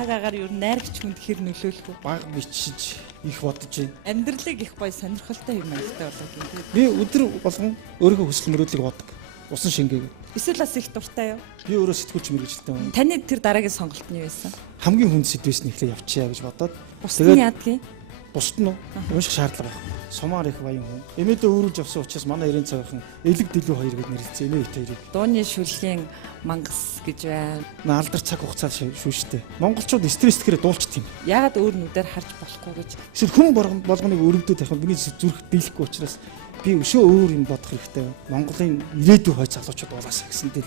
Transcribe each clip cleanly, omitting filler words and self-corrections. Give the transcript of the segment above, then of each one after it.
цаг агаар ер нь найрагч хүнд хэр нөлөөлөх вэ? Баг бичиж их бодож байна. Амьдралыг их гоё сонирхолтой юм аягтай болоод байна. Би өдөр болгон өөрийнхөө хүсэл мөрөөдлийг боддог. Усан шингээгээ. Эсвэл бас их дуртай юу? Би өөрөө сэтгүүлч мэргэжилтэй хүн. Таны тэр дараагийн сонголт нь юу байсан? Хамгийн хүнд сэдвээс нь эхлээ явчихъя гэж бодоод. Бусд нь яадгийн? Бусд нь унших шаардлага байхгүй. Сумаар их баян хүн. Эмээдээ өөрүүлж авсан учраас манай 90 цагийнхан элэг дэлүү хоёр гэж нэрлэсэн. Эмээ ит хоёрыг. Дууны шүлгийн мангас гэж байна. Наалдар цаг хугацаа шүүштэй. Монголчууд стресстгээр дуулчт юм. Яагаад өөр нүдээр харж болохгүй гэж. Эсвэл хүн болгоныг өргөдөө тавих нь миний зүрх дийлэхгүй учраас би өшөө өөр юм бодох хэрэгтэй. Монголын ирээдүйн хойц залуучууд болоосаа гэсэндээ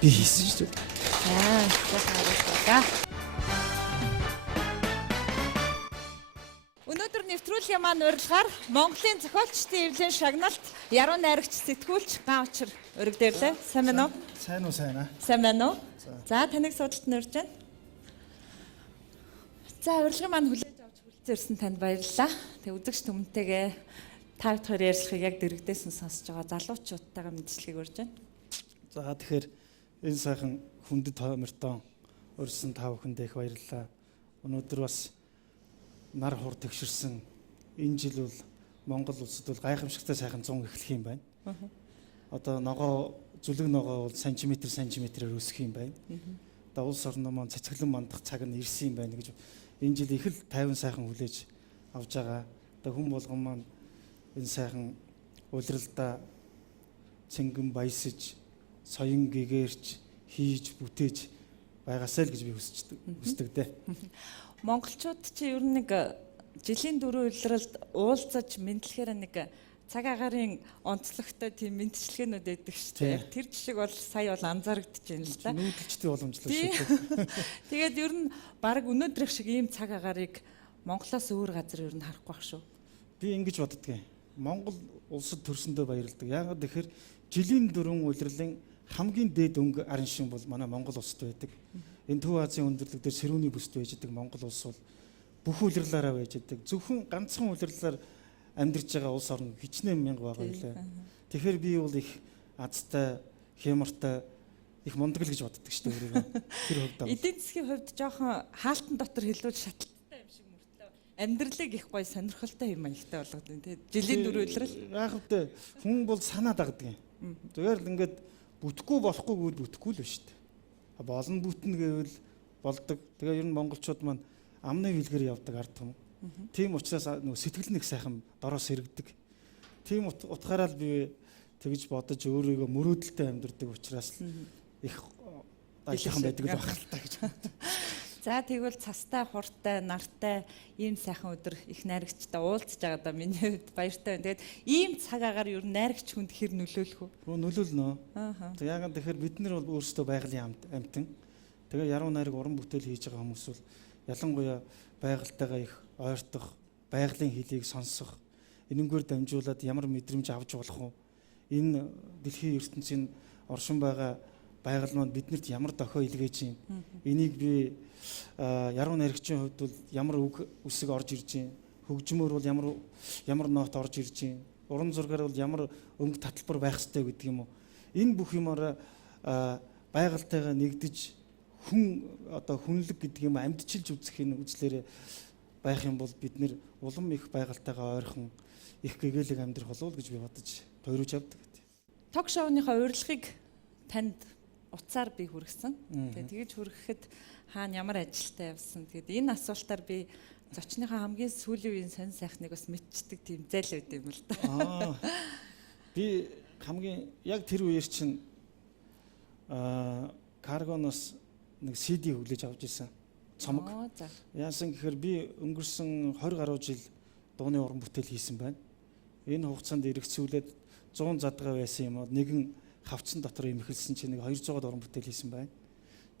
би хийсэн шүү дээ. За. Өнөөдөр нэвтрүүлгийн маань урилгаар Монголын зохиолчдын эвлэлийн шагналт яруу найрагч сэтгүүлч Ганчар өргөдөрлөө. Сайн байна уу? Сайн уу, сайн аа. Сайн байна уу? За, таныг судалт нь урьж байна. За, урилгын маань хүлээж авч хүрэлцэн ирсэн танд баярлалаа. Тэг үзэгч түмэнтэйгээ та хоёр ярилцлагыг яг дэрэгдээсэн сонсож байгаа залуучуудтайгаа мэдчилгээг урьж байна. За тэгэхээр энэ сайхан хүндэт хоймортон урьсан та бүхэндээ их баярлалаа. Өнөөдөр бас нар хур тэгшэрсэн энэ жил бол Монгол улсад бол гайхамшигтай сайхан 100 эхлэх юм байна. Одоо ногоо зүлэг ногоо бол сантиметрээр өсөх юм байна. Одоо улс орноо маань цэцгэлэн мандах цаг нь ирсэн юм байна гэж энэ жил их л 50 сайхан хүлээж авж байгаа. Одоо хүн болгон маань энэ сайхан улиралдаа цэнгэн баясаж, соён гэгэрч, хийж, бүтээж байгаасай л гэж би хүсдэг дээ. Монголчууд чи ер нь нэг жилийн дөрөв улиралд уулзаж мэдлэхээр нэг цаг агарын онцлогтой тийм мэдчилгээнүүд өгдөг шүү дээ. Тэр жишг бол сая бол анзаарэгдэж байна л да. Нүүдэлчдийн уламжлал шүү дээ. Тэгээд ер нь баг өнөөдрийнх шиг ийм цаг агарыг Монголоос өөр газар ер нь харахгүй байх шүү. Би ингэж боддгийн. Монгол улсад төрсөндөө баярлдаг. Яагаад гэхээр жилийн дөрвөн улирлын хамгийн дээд өнгө арын шин бол манай Монгол улсад байдаг. Энэ Төв Азийн өндөрлөг дээр сэрүүний бүсд байж байгаа Монгол улс бол бүх улирлаараа байж байгаа. Зөвхөн ганцхан улирлаар амьдарч байгаа улс орн хичнээн мянга байгаа байлаа. Тэгэхээр би бол их азтай, хямартай, их мундаг л гэж боддог шүү дээ өөрийгөө. Тэр хувьд. Эдийн засгийн хувьд жоохон хаалтан дотор хэлбэл шатлалтай юм шиг мөртлөө амьдралыг их гоё сонирхолтой юм аягтай болгоод байна тийм. Жилийн дөрөв улирал. Яг үгүй хүн бол санаа дагдаг юм. Зүгээр л ингээд бүтэхгүй болохгүй гэвэл бүтэхгүй л байна шүү дээ. Болон бүтэн гэвэл болдог. Тэгээ ер нь монголчууд маань амны хэлгээр явдаг ард түмэн. Тийм учраас нөгөө сэтгэл нэг сайхан дороос сэргдэг. Тийм утгаараа л би тэгж бодож өөрийгөө мөрөөдөлтэй амьдрдаг учраас их дайхан байдаг л байна л та гэж. За тэгвэл цастай, хурдтай, нартай ийм сайхан өдөр их найрагчтай уулзж байгаа да миний хувьд баяртай байна. Тэгээд ийм цаг агаар ер нь найрагч хүнд хэр нөлөөлөх вэ? Нөлөөлнө. Тэг яагаад тэгэхээр бид нар бол өөрсдөө байгалийн амтан. Тэгээ яруу найраг уран бүтээл хийж байгаа хүмүүс бол ялангуяа байгальтайгаа их ойртох, байгалийн хэлийг сонсох, энэнгээр дамжуулаад ямар мэдрэмж авч болох вэ? Энэ дэлхийн ертөнцийн оршин байгаа байгаль маань биднэрт ямар дохио илгээж юм? Энийг би яруу найрагчийн хувьд бол ямар үг үсэг орж ирж байна? Хөгжмөр бол ямар нот орж ирж байна? Уран зургаар бол ямар өнгө таталбар байх ёстой гэдэг юм уу? Энэ бүх юмараа байгальтайгаа нэгдэж хүн одоо хүнлэг гэдэг юм амьдчилж үзэх энэ үзлээрээ байх юм бол бид нэр улам их байгальтайгаа ойрхон их гэгээлэг амьдрах болов уу гэж би бодож тойрож явдаг. Ток шоуныхаа урилгыг танд утсаар би хүргэсэн. Тэгээд тэгж хүргэхэд хаана ямар ажилтаа явсан. Тэгээд энэ асуултаар би зочныхаа хамгийн сүүлийн үеийн сонь сайхныг бас мэдчихдэг тийм зээл байд юм л да. Би хамгийн яг тэр үеэр чинь Каргоноос нэг CD хүлээж авч ирсэн. Цомог. Яасан гэхээр би өнгөрсөн 20 гаруй жил дууны уран бүтээл хийсэн байна. Энэ хугацаанд эргэцүүлээд 100 задгаа байсан юм уу нэгэн хавцсан дотор юм эхэлсэн чинь нэг 200-аад уран бүтээл хийсэн байна.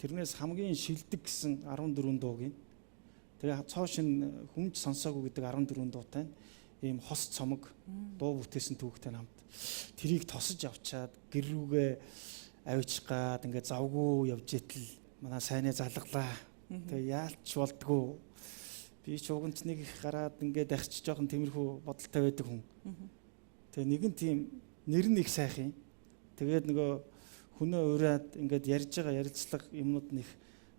Тэрнээс хамгийн шилдэг гэсэн 14 дуугийн. Тэгээ цоо шин хүмж сонсоогүй гэдэг 14 дуутай ийм хос цомог дуу бүтээсэн түүхтэй хамт. Тэрийг тосож авчаад гэр рүүгээ авчих гад ингээд завгүй явж итэл манай сайнаа залглаа. Тэгээ яалч болдгоо. Би ч уганд нэг их гараад ингээд ахиж жоохон тиймэрхүү бодолтой байдаг хүн. Тэгээ нэгэн тийм нэр нь их сайхан. Тэгээд нөгөө хүнөө ураад ингээд ярьж байгаа ярилцлага юмнууд нь их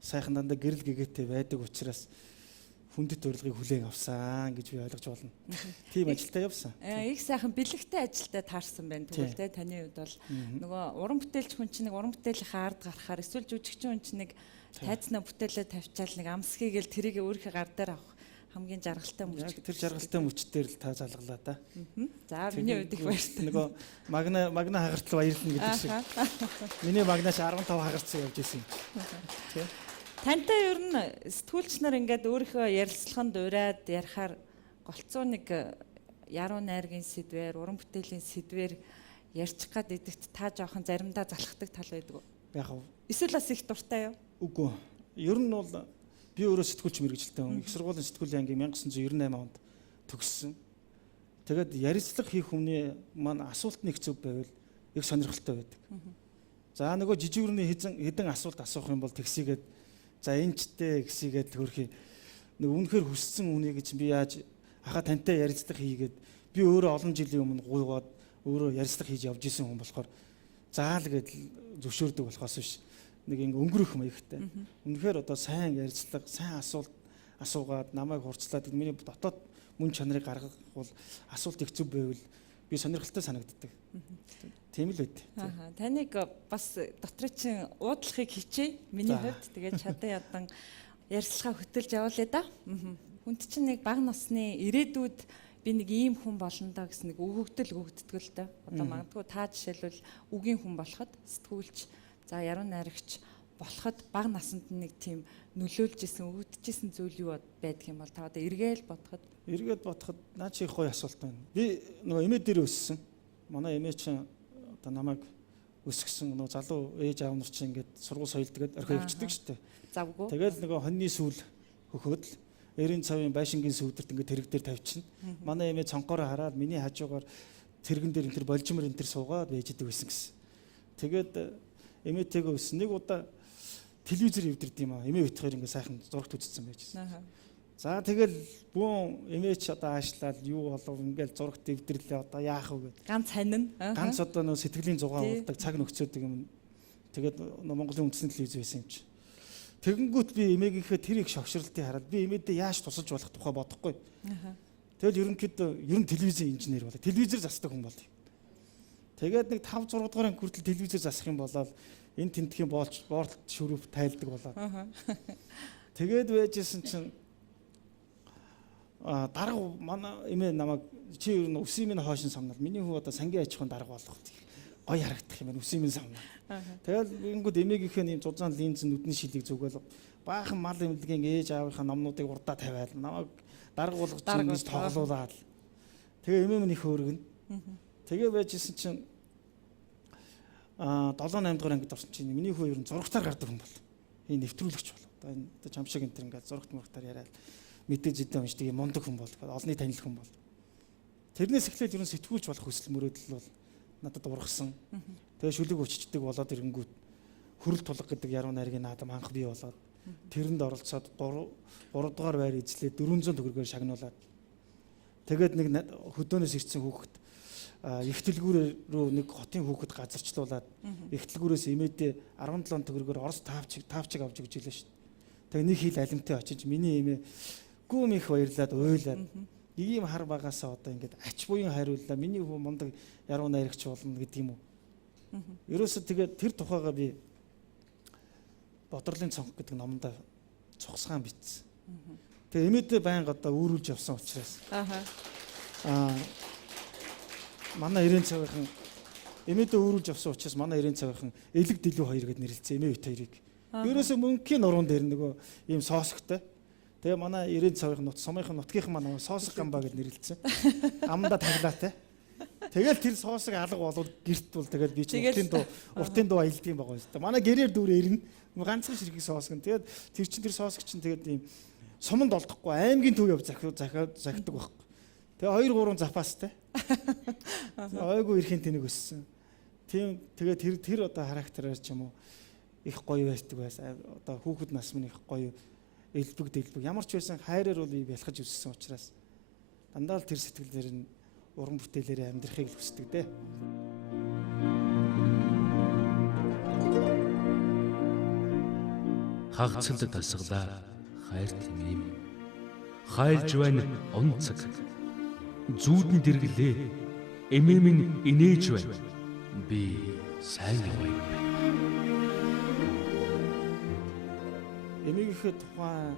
сайхан дандаа гэрэл гэгээтэй байдаг учраас хүндэт урилгыг хүлээн авсан гэж би ойлгож байна. Тийм ажилдаа явсан. Их сайхан бэлэгтэй ажилдаа таарсан байна тэгвэл те таны хувьд бол нөгөө уран бүтээлч хүн чинь нэг уран бүтээлийнхээ ард гарахаар эсвэл жүжигчин хүн чинь нэг тайцнаа бүтээлээ тавьчаал нэг амсхийг л тэрийг өөрийнхөө гар дээр авах хамгийн жаргалтай мөч. Тэр жаргалтай мөчтөр л та залгалаа да. За миний хувьд их баяртай. Нөгөө магна хагартал баярлна гэдэг шиг. Миний магнаш 15 хагарцсан явж исэн. Тийм. Тантай ер нь сэтгүүлч нар ингээд өөрийнхөө ярилцлаганд ураад ярихаар голцоо нэг яруу найргийн сэдвээр, уран бүтээлийн сэдвээр ярьчих гад идэгт та жоохон заримдаа залхахдаг тал байдаг уу? Яг уу. Эсвэл бас их дуртай юу? Үгүй. Ер нь бол би өөрөө сэтгүүлч мэргэжилтэй хүн. Их сургуулийн сэтгүүлийн ангийн 1998 онд төгссөн. Тэгээд ярилцлага хийх хүмүүний маань асуулт нэг зөв байвал их сонирхолтой байдаг. За нөгөө жижиг өрний хэдэн асуулт асуух юм бол тэгсийгээд за энэчтэй гисийгээд хөрхий нэг үнэхээр хүссэн үнийг гэж би яаж хахаа тантай ярилцлага хийгээд би өөрөө олон жилийн өмнө гуйгаад өөрөө ярилцлага хийж явж исэн хүн болохоор заал гэдэл зөвшөөрдөг болохоос биш нэг ингэ өнгөрөх маягтай. Үнэхээр одоо сайн ярилцлага, сайн асуулт асуугаад намайг хурцлаад миний дотоод мөн чанарыг гаргах бол асуулт их зөв байвал би сонирхолтой санагддаг. Тийм л байд. Таныг бас дотроо чинь уудлахыг хичээ. Миний хувьд тэгээд чадан ядан ярилцлага хөтөлж явуулъя да. Хүнд чинь нэг бага насны ирээдүйд би нэг ийм хүн болно да гэсэн нэг өгөгдөл өгөгддөг л да. Одоо магадгүй та жишээлбэл үгийн хүн болоход сэтгүүлч, за яруу найрагч болоход бага наснд нэг тийм нөлөөлж исэн, өгөгдөж исэн зүйл юу байдаг юм бол та одоо эргээд бодоход наа чи их гоё асуулт байна. Би нөгөө эмээ дээр өссөн. Манай эмээ чинь одоо намайг өсгсөн нөгөө залуу ээж аав нар чинь ингээд сургууль соёлдгээд орхио явчихдаг штеп. Завгүй. Тэгэл нөгөө хоньны сүүл хөхөөд л эрийн цавын байшингийн сүүдэрт ингээд тэрэг дээр тавьчихна. Манай эмээ цонхоор хараад миний хажуугаар тэрэгэн дээр энэ төр болжмор энэ төр суугаад байж идэг байсан гэсэн. Тэгээд эмээтэйгээ өссөн. Нэг удаа телевизээр эвдэрд юм аа. Эмээ битгаар ингээд сайхан зурагт үзсэн байж байсан. За тэгэл бүүн эмээч одоо аашлаад юу болов ингээл зурагт эвдэрлээ одоо яах вэ гэд. Ганц ханин. Ганц одоо нөө сэтгэлийн зугаа уулдаг цаг нөхцөөдөг юм. Тэгээд Монголын үндэсний телевиз байсан юм чи. Тэгэнгүүт би эмээгийнхээ тэр их шогшролтыг хараад би эмээдээ яаж тусалж болох тухай бодохгүй. Тэгэл ерөнхийдөө ер нь телевизийн инженер болоо. Телевизээр засдаг хүн болъё. Тэгээд нэг 5 6 дугаар хүртэл телевизээр засах юм болоод энэ тентхийн боолт шүрүүп тайлдаг болоод. Тэгээд байжсэн чинь дарга манай эмээ намайг чи ер нь өсийн минь хоошин самнал миний хүү одоо сангийн аж ахуйн дарга болох гоё харагдах юм байна өсийн минь самнал. Тэгэл ингэнгүүт эмээгийнхээ нэм зузаан линз нүдний шилийг зүгэл баахан мал эмнэлгийн ээж аавынхаа номнуудыг урдаа тавиал намайг дарга болгож ингэж тоглуулаад тэгээ эмээ минь их өөргөн. Тэгээ байжсэн чинь 7 8 дугаар ангид орсон чинь миний хүү ер нь зурагтаар гардаг хүн бол. Энэ нэвтрүүлэгч бол. Одоо энэ чамшиг энэ төр ингээд зурагт мурагтаар яриад мэдээж зүйдээ уншдаг юм мундаг хүн бол олонний танил хүн бол. Тэрнээс эхлээд ер нь сэтгүүлч болох хүсэл мөрөөдөл бол надад ургасан. Тэгээ шүлэг өччдөг болоод ирэнгүүт хөрөл тулга гэдэг яруу найргийн наадам анх бий болоод тэрэнд оролцоод 3 дугаар байр эзлээд 400 төгрөгөөр шагнуулад тэгээд нэг хөдөөнөөс ирсэн хүүхэд ихтэлгүүр рүү нэг хотын хүүхэд газарчлуулаад ихтэлгүүрээс эмээдээ 17 төгрөгөөр Орос тавчиг авч өгч илээ шүү дээ. Тэгээ нэг хил алимтай очиж миний эмээ гүм их баярлаад уйлаад ийм хар багасаа одоо ингээд ач буян хариуллаа миний хүү мундаг яруу найрагч болно гэдэг юм уу. Ерөөсөө тэгээд тэр тухайга би Бодрлын цонх гэдэг номондоо цугсгаан бичсэн. Тэгээ эмээдээ байнга одоо үүрүүлж явсан учраас манай Ирээн цагийнхан эмээдээ үүрүүлж явсан учраас манай Ирээн цагийнхан элэг дэлүү хоёр гэд нэрлэлцээ эмээ бит хоёрыг. Ерөөсөө мөнхийн нуруунд дээр нөгөө ийм соосгтой. Тэгээ манай Ирээн цагийнхан нут сумынхан нутгийнхан манай соосг гамбаа гэд нэрлэлцсэн. Аманда таглаатай. Тэгэл тэр соосог алга болоод гэрт бол тэгэл би чинь уртын дуу аялдаг юм байгаа юм шүү дээ. Манай гэрээр дүүрээ ирнэ. Ганцхан ширхэг соосг нь. Тэгээд тэр чинь тэр соосг чинь тэгээд ийм суманд олдохгүй аймгийн төв яв захидаг байхгүй. Тэгээ 2 3 запастай. Ойгүй ирэхин тэнэг өссөн. Тийм тэгээ тэр одоо характераар ч юм уу их гоё байдаг байсан. Одоо хүүхэд нас минь их гоё элбэг дэлбэг. Ямар ч байсан хайраар бол би бэлхэж өссөн учраас дандаа л тэр сэтгэлээр нь уран бүтээлээрээ амьдрахыг л хүсдэг дээ. хагцанд тасгалаа хайр тэмээн. Хайлж байна он цаг. Зүүдэн дэргэлээ. Эмээмэн инээж байна. Би сайн яваа юм. Эмээгийнхээ тухайн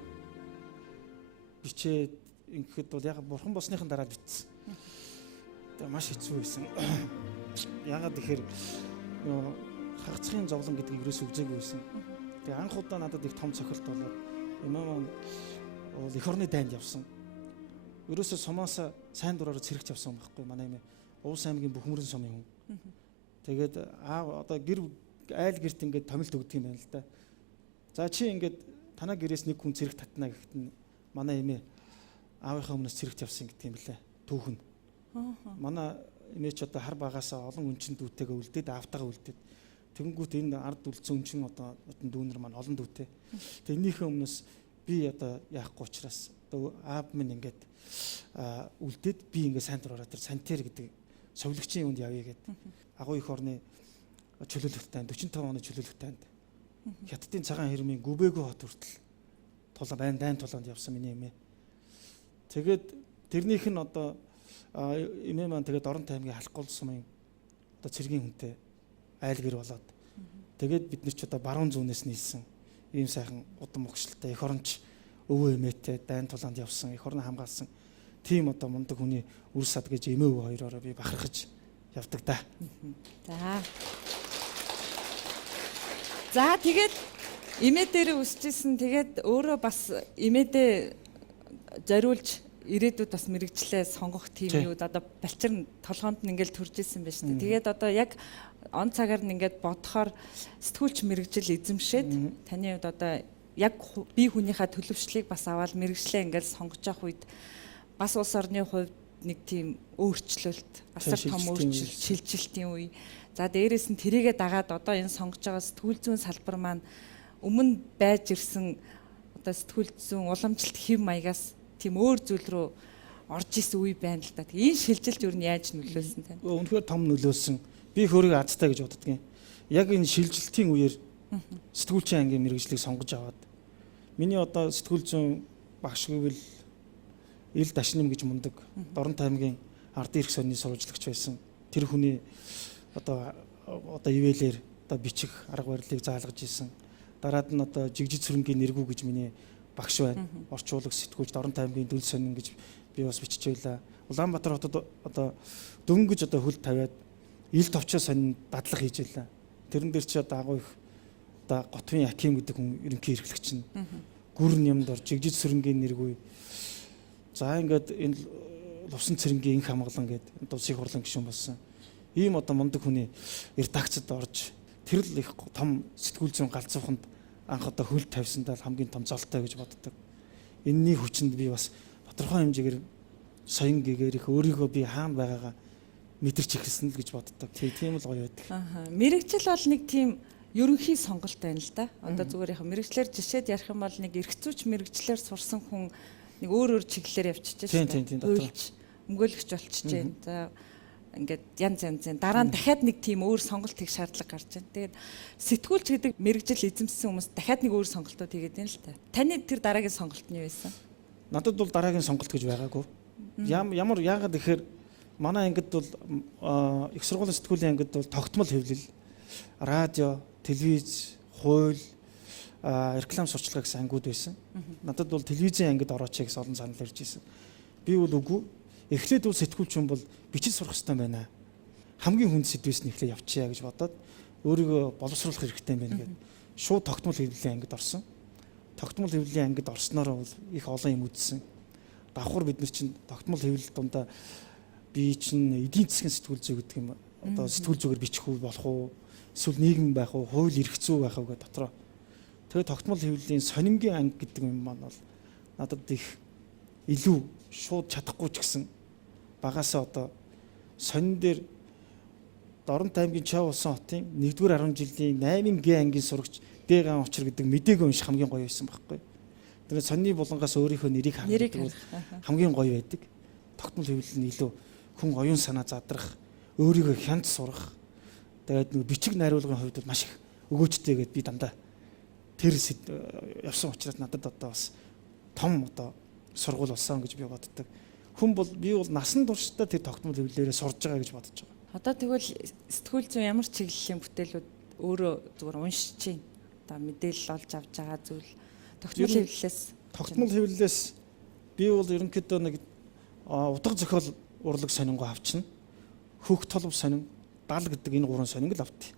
бичээд ингэхэд бол яг бурхан болсныхан дараа бичсэн. Тэгээ маш хэцүү байсан. Ягаад тэгэхээр нөө хагцхийн зовлон гэдгийг ерөөсөө үзээгүй байсан. Тэгээ анх удаа надад их том цохилт болоод эмээ бол эх орны дайнд явсан. Ерөөсөө сумаас сайн дураараа цэрэгч явсан байхгүй манай эмээ. Уус аймгийн Бүхмөрөн сумын хүн. Тэгээд одоо гэр айл гэрт ингээд томилт өгдөг юм байна л да. За чи ингээд танаа гэрээс нэг хүн цэрэг татна гэхэд нь манай эмээ аавынхаа өмнөөс цэрэгт явсан гэдэг юм лээ. Түүхэн. Манай эмээ ч одоо хар багасаа олон үнчин дүүтэйгээ үлдээд аавтайгаа үлдээд тэгэнгүүт энэ ард үлдсэн үнчин одоо дүүнер маань олон дүүтэй. Тэгээ энийхээ өмнөөс би одоо яахгүй учраас одоо аав минь ингээд үлдээд би ингээд сайн дураараа тэр сантер гэдэг совлогчийн үнд явъя гэдэг. Агуу их орны чөлөөлөлт танд 45 оны чөлөөлөлт танд Хятадын цагаан хэрмийн Гүбээгүү хот хүртэл тулаан дайн тулаанд явсан миний эмээ. Тэгээд тэрнийх нь одоо эмээ маань тэгээд Орон таймгийн халахгүй сумын одоо цэргийн хүнтэй айл гэр болоод тэгээд бид нар ч одоо баруун зүүнээс нийлсэн ийм сайхан удам өгшлтэй эх оронч өвөө эмээтэй дайн тулаанд явсан эх орон хамгаалсан тийм одоо мундаг хүний үр сад гэж эмээ өвөө хоёроо би бахархаж явдаг да. За тэгээд эмээ дээр үсчихсэн тэгээд өөрөө бас эмээдээ зориулж ирээдүйд бас мэрэгчлээ сонгох тийм юу одоо балчир толгоонд нь ингээл төрж исэн байж тээ. Тэгээд одоо яг он цагаар нь ингээд бодохоор сэтгүүлч мэрэгжил эзэмшээд таны хувьд одоо яг бие хүнийхээ төлөвшлийг бас аваад мэрэгчлээ ингээд сонгож явах үед бас улс орны хувьд нэг тийм өөрчлөлт, асар том өөрчлөлт, шилжилтийн үе. За дээрээс нь тэрийгэ дагаад одоо энэ сонгож байгаа сэтгүүл зүйн салбар маань өмнө байж ирсэн одоо сэтгүүл зүйн уламжлалт хэв маягаас тийм өөр зүйл рүү орж исэн үе байна л да. Энэ шилжилт юу нь яаж нөлөөлсөн тань? Үнэхээр том нөлөөлсөн. Би хөрийг азтай гэж боддгийн. Яг энэ шилжилтийн үеэр сэтгүүлчийн ангийн мэрэгжлийг сонгож аваад миний одоо сэтгүүл зүйн багш гэвэл ил дашним гэж мундаг Дорн таймгийн ардын эрх сонины сурвалжлагч байсан. Тэр хүний одоо ивэлэр одоо бичих арга барилыг заалгаж исэн. Дараад нь одоо жигжид сүрэнгийн нэргүү гэж миний багш байна. Орчуулах сэтгүүлч Дорн таймгийн дүл сонин гэж би бас бичиж байлаа. Улаанбаатар хотод одоо дөнгөж одоо хөл тавиад ил товчоо сонин дадлага хийж байлаа. Тэрэн дээр чи одоо агуу их одоо Готвын Аким гэдэг хүн ерөнхий эрхлэгч нь гүрэн юмд ор жигжид сүрэнгийн нэргүй. За ингээд энэ лувсан цэрэнгийн инх хамгаалан гэдэг дусыг хурлан гишүүн болсон. Ийм одоо мундаг хүний редакцид орж тэр л их том сэтгүүл зүйн галзууханд анх одоо хөл тавьсандаа хамгийн том золтой гэж боддог. Энэний хүчинд би бас тодорхой хэмжээгээр соён гэгээр их өөрийгөө би хаана байгаагаа мэдэрч эхэлсэн л гэж боддог. Тийм л гоё байдаг. Мэргэжил бол нэг тийм ерөнхий сонголт байна л да. Одоо зүгээр яг мэргэжлэр жишээд ярих юм бол нэг эрхцүүч мэргэжлэр сурсан хүн нэг өөр чиглэлээр явчихж байна. Уйлж, өмгөөлөгч болчихж байна. За ингээд янз дараа нь дахиад нэг тийм өөр сонголт хийх шаардлага гарч байна. Тэгээд сэтгүүлч гэдэг мэргэжил эзэмсэн хүмүүс дахиад нэг өөр сонголтууд хийгээд байна л та. Таны тэр дараагийн сонголт нь юу байсан? Надад бол дараагийн сонголт гэж байгаагүй. Ямар яагаад гэхээр манай ангид бол их сургуулийн сэтгүүлийн ангид бол тогтмол хэвлэл, радио, телевиз, хууль, реклам сурчлага гэсэн ангиуд байсан. Надад бол телевизийн ангид орооч гэсэн олон санал ирж ирсэн. Би бол үгүй. Эхлээд бол сэтгүүлч хүн бол бичиж сурах хэрэгтэй байна. Хамгийн хүнд сэдвээс нь эхлээ явчихъя гэж бодоод өөрийгөө боловсруулах хэрэгтэй байна гэдэг. Шууд тогтмол хэвлэлийн ангид орсон. Тогтмол хэвлэлийн ангид орсноор бол их олон юм үзсэн. Давхар бид нар чинь тогтмол хэвлэл дундаа би чинь эдийн засгийн сэтгүүл зүй гэдэг юм. Одоо сэтгүүл зүгээр бичих үү болох уу? Эсвэл нийгэм байх уу? Хууль эрх зүй байх уу гэдэг дотроо. Тэгээ тогтмол хэвлэлийн сонингийн анги гэдэг юм маань бол надад их илүү шууд чадахгүй ч гэсэн багасаа одоо сонин дээр Дорн таймгийн Чав улсын хотын 1-р 10 жилийн 8Г ангийн сурагч Дэгаан учир гэдэг мэдээг унших хамгийн гоё байсан байхгүй. Тэр сонины булангаас өөрийнхөө нэрийг хардаг бол хамгийн гоё байдаг. Тогтмол хэвлэл нь илүү хүн оюун санаа задрах, өөрийгөө хянд сурах. Тэгээд нэг бичиг найруулгын хувьд бол маш их өгөөжтэй гэдээ би дандаа тэр явсан учраас надад одоо бас том одоо сургууль болсон гэж би боддог. Хүн бол би бол насан туршдаа тэр тогтмол хэвлэлээрээ сурж байгаа гэж бодож байгаа. Одоо тэгвэл сэтгүүл зүйн ямар чиглэлийн бүтээлүүд өөрөө зүгээр уншиж чинь одоо мэдээлэл олж авч байгаа зүйл тогтмол хэвлэлээс би бол ерөнхийдөө нэг утга зохиол урлаг сонингоо авчна. Хүүхд толб сонин, дал гэдэг энэ гурван сонинг л авт.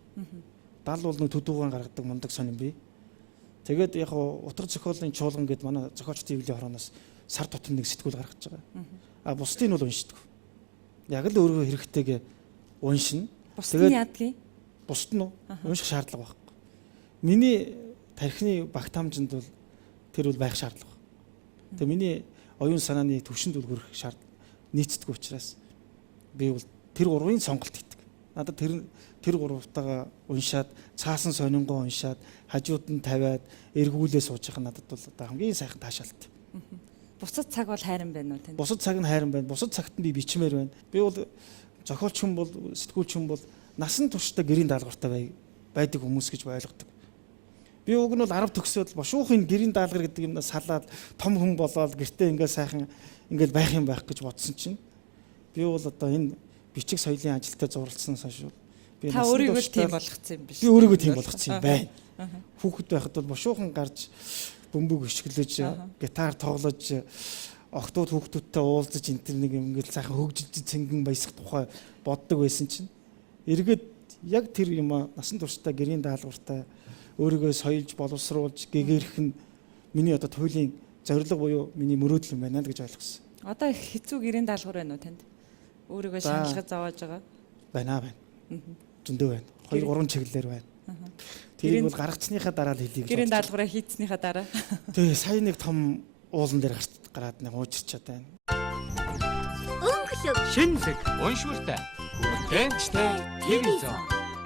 Дал бол нэг төдүүгэн гаргадаг мундаг сонин бий. Тэгээд яг утга зохиолын чуулган гэдэг манай зохиолчдын хэвлэлийн хорооноос сар тутам нэг сэтгүүл гаргаж байгаа. Бусдын бол уншдаг. Яг л өөрөө хэрэгтэйгээ уншина. Бусд нь яадгийг? Бусд нь унших шаардлага байхгүй. Миний тархины багт хамжинд бол тэр бол байх шаардлага. Тэгээ миний оюун санааны төвшөнд бол хүрэх нийцдэг учраас би бол тэр гурвын сонголт хийдэг. Надад тэр гурвтайгаа уншаад, цаасан сонингоо уншаад, хажууд нь тавиад эргүүлээ сууж байгаа надад бол одоо хамгийн сайхан таашаалт. Бусад цаг бол хайран байна уу танд? Бусад цаг нь хайран байна. Бусад цагт нь би бичмээр байна. Би бол зохиолч хүн бол, сэтгүүлч хүн бол насан туршдаа гэрийн даалгавартай байдаг хүмүүс гэж ойлгодог. Би уг нь бол 10 төгсөөд бошуухийн гэрийн даалгавар гэдэг юм салаад том хүн болоод гэртээ ингээ сайхан ингээл байх юм байх гэж бодсон чинь би бол одоо энэ бичиг соёлын ажилтаа зурласан хойш би та өөрийгөө тийм болгоцсон юм биш. Би өөрийгөө тийм болгоцсон юм байна. Хүүхэд байхад бол бошуухан гарч бөмбөг өшгөлөж, гитар тоглож, охтууд хүүхдүүдтэй уулзаж энэ төр нэг юм ингээл сайхан хөгжилж цэнгэн баясах тухай боддог байсан чинь эргээд яг тэр юм насан туршдаа гэрийн даалгавартай өөрийгөө соёлж боловсруулж гэгэрх нь миний одоо туйлын зорилго буюу миний мөрөөдөл юм байна л гэж ойлгосон. Одоо их хэцүү гэрийн даалгавар байна уу танд? Өөрийгөө шаналгаж зовоож байгаа? Байна. Зөндөө байна. 2-3 чиглэлээр байна. Тэрийг бол гаргацсныхаа дараа л хэлье гэж. Гэрийн даалгавраа хийцснийхаа дараа. Тэгээ сая нэг том уулан дээр гараад нэг уучирчаад байна. Өнгөлөг, Шинэлэг, уншвартай, бүтээнчтэй, гэрэлзэн,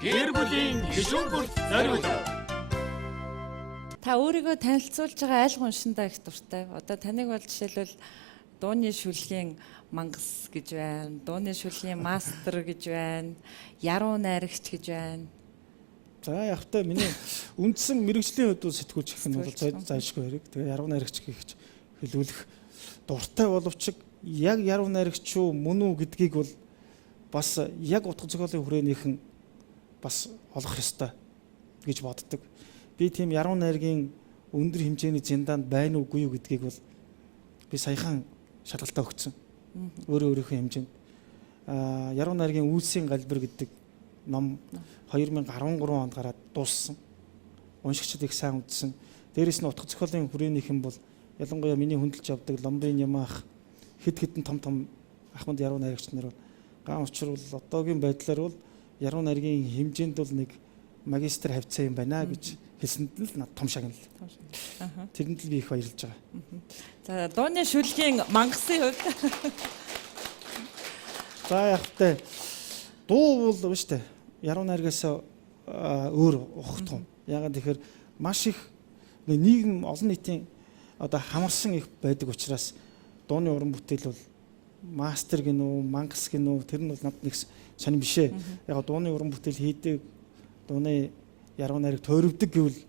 гэр бүлийн гишүүн бүрт зориулав. Та өөрийгөө танилцуулж байгаа аль гуншиндаа их дуртай. Одоо таныг бол жишээлбэл дууны шүлгийн мангас гэж байна, дууны шүлгийн мастер гэж байна, яруу найрагч гэж байна. За явахтай миний үндсэн мэрэгжлийн хувьд сэтгүүлч гэх нь бол зайлшгүй хэрэг. Тэгээ яруу найрагч гэж хэлүүлэх дуртай боловч яг яруу найрагч юу мөн үү гэдгийг бол бас яг утга зохиолын хүрээнийхэн бас олох ёстой гэж боддог. Би тийм яруу найргийн өндөр хэмжээний зиндаанд байна уугүй юу гэдгийг бол би саяхан шалгалтаа өгсөн. Өөрийнхөө хэмжээнд яруу найргийн үйлсийн галбир гэдэг ном 2013 онд гараад дууссан. Уншигчид их сайн үзсэн. Дээрээс нь утга зохиолын хүрээнийхэн бол ялангуяа миний хөндлөж явдаг Ломбын Ямаах хэдэн том ахмад яруу найрагч нар ган учир бол одоогийн байдлаар бол яруу найргийн хэмжээнд бол нэг магистр хавцаа юм байна гэж хэлсэнд л над том шагнал. Тэрэнд л би их баярлж байгаа. За дууны шүлгийн мангасын хувьд за явахтай дуу бол биш үү? Яруу найргаас өөр ухах. Ягаад тэгэхээр маш их нийгэм олон нийтийн одоо хамарсан их байдаг учраас дууны уран бүтээл бол мастер гинүү, мангас гинүү тэр нь бол надад нэг сонирм бишээ. Яг дууны уран бүтээл хийдэг, дууны яруу найраг тойрвдаг гэвэл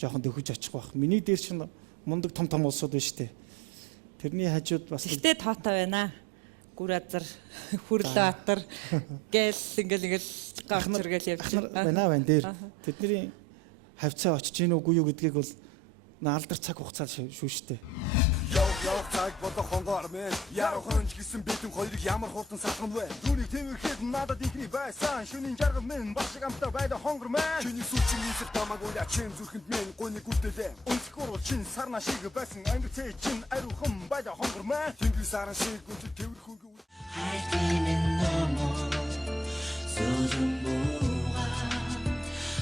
жоохон дөхөж очих байх. Миний дээр чинь мундаг том улсууд байна шүү дээ. Тэрний хажууд бас ихтэй тоотой байна. Гүразар, Хүрлбаатар гээл ингээл гавчргээл явж байна дээр. Тэдний хавцаа очиж гин үгүй юу гэдгийг бол наалдар цаг хугацаа шүү дээ. Явах цаг бодох хонгоор мэн яруу хонч гисэн битэн хоёрыг ямар хурдан салхан вэ? Түүнийг тэмэхэд надад ихний байсан. Шүнийн жаргал мэн багшиг амтаа байда хонгор мэн. Чиний сүчин нийсэр тамаагүй чин зүрхэнд мэн гуйны гүтэлээ. Өнцгөр чин сарна шиг байсан ангир цээ чин ариухан байда хонгор мэн. Тэнгэр саран шиг гүнтэл тэрхүүг хайртын номоо сүрэн бууга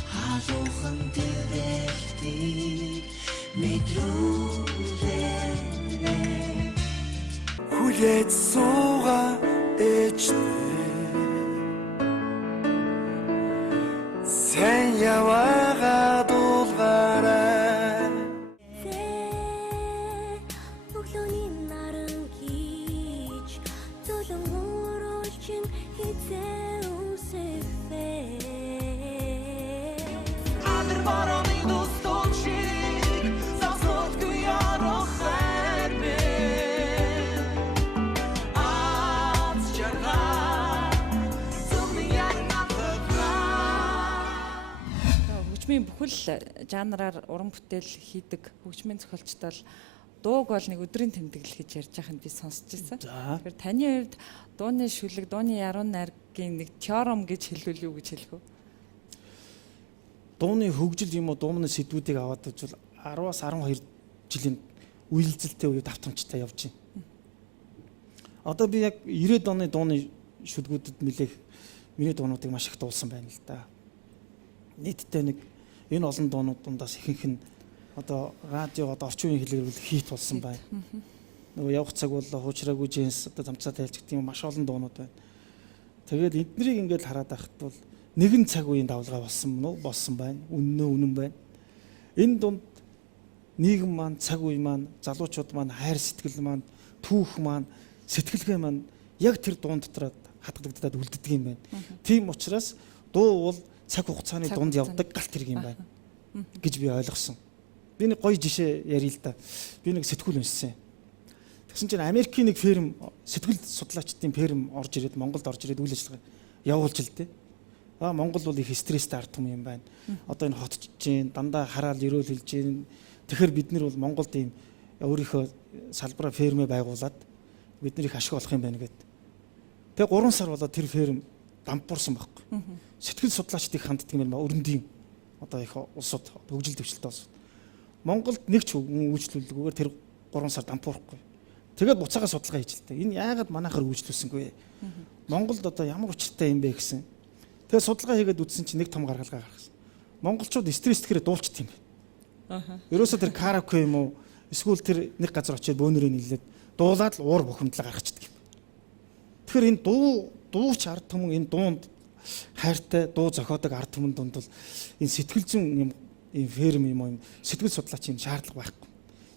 халуухан тэрэлтийг мэдрүүлээ хүлээж сууга ээжтэй сайн яваага дуулгаарай өглөөний наран хийж зулан уруулчин хизээ үсэхвэ Адэр бараны достон шиг хөгжмийн бүхэл жанраар уран бүтээл хийдэг хөгжмийн зохиолчд бол дууг бол нэг өдрийн тэмдэглэл гэж ярьж байханд би сонсч ирсэн. За. Тэгэхээр таны хувьд дууны шүлэг, дууны яруу найргийн нэг теорем гэж хэлвэл юу гэж хэлэх вэ? Дууны хөгжил юм уу, дууны сэдвүүдийг аваад үзвэл 10-аас 12 жилийн үйлдэлтэй үед давтамжтай явж байна. Одоо би яг 90-ад оны дууны шүлгүүдэд миний дуунуудыг маш их дуулсан байна л да. Нийтдээ нэг энэ олон дуунууд дундаас ихэнх нь одоо радиогод орчин үеийн хэлээр хит болсон байна. Нөгөө явах цаг бол хуучраагүй джинс одоо замцаа тайлж гэдэг юм маш олон дуунууд байна. Тэгээд эднийг ингээд хараад байхад бол нэгэн цаг үеийн давлгаа болсон байна. Үнэн байна. Энэ дунд нийгэм маань, цаг үе маань, залуучууд маань, хайр сэтгэл маань, түүх маань, сэтгэлгээ маань яг тэр дуун дотор хадгалагдаад үлддэг юм байна. Тийм учраас дуу бол цаг хугацааны дунд явдаг галт хэрэг юм байна гэж би ойлгосон. Би нэг гоё жишээ ярил л да. Би нэг сэтгүүл уншсан. Тэгсэн чинь Америкийн нэг ферм, сэтгэл судлаачдын ферм орж ирээд Монголд орж ирээд үйл ажиллагаа явуулж л дээ. Монгол бол их стресстэй ард түмэн юм байна. Одоо энэ хотчж гин, дандаа хараал өрөөл хэлж гин. Тэгэхээр бид нар бол Монголд ийм өөрийнхөө салбараа фермээ байгуулад бид нар их ашиг олох юм байна гэдэг. Тэгээ 3 сар болоод тэр ферм дампуурсан байхгүй. Сэтгэл судлаачдыг ханддаг юм байна. Өрөндийн одоо их улсууд хөгжил дэвшилтэй улсууд. Монголд нэг ч үйлчлүүлэлгүйгээр тэр 3 сар дампуурахгүй. Тэгээд буцаага судалгаа хийж л дээ. Энэ яагаад манайхаар үйлчлүүлсэнгүй вэ? Монголд одоо ямар учиртай юм бэ гэсэн. Тэгээд судалгаа хийгээд үзсэн чинь нэг том гаргалгаа гаргасан. Монголчууд стресстэйгээр дуулчт юм байна. Ерөөсөө тэр караоке юм уу? Эсвэл тэр нэг газар очиод бөөнөрөө нийлээд дуулаад л уур бухимдлаа гаргацдаг юм. Тэгэхээр энэ дууч ард түмэн энэ дуунд хайртай дуу зохиодог ард түмэн дунд бол энэ сэтгэл зүйн юм ферм юм уу сэтгэл судлаач юм шаардлага байхгүй.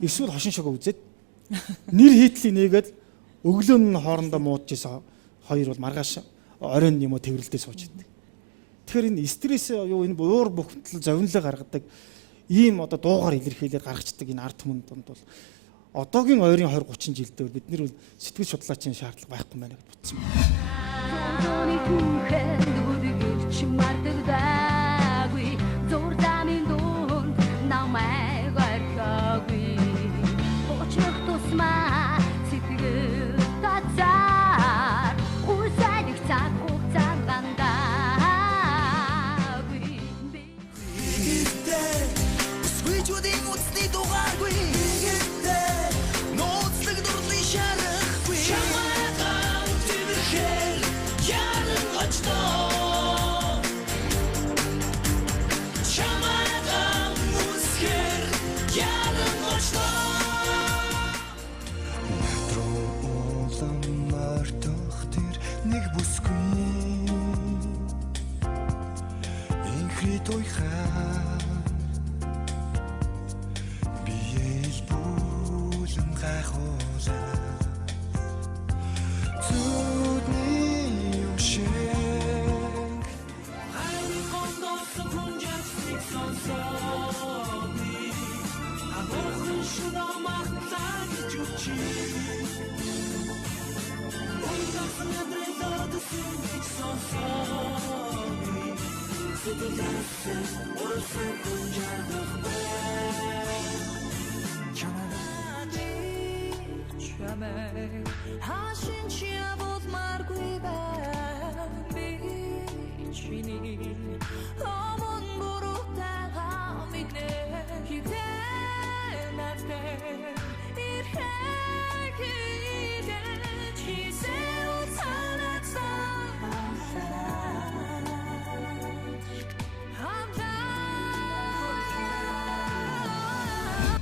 Эсвэл хошин шогоо үзээд нэр хийдлийн нэгээд өглөө нь хоорондоо муудж исэн хоёр бол маргааш оройн юм уу тэрвэрлдээ сууж идэг. Тэгэхээр энэ стресс юу энэ уур бухимдал зовнилоо гаргадаг ийм одоо дуугаар илэрхийлээд гаргацдаг энэ ард түмэн дунд бол одоогийн ойрын 20-30 жилдээ бид нар бол сэтгэл судлаачийн шаардлага байхгүй байна гэж бодсон.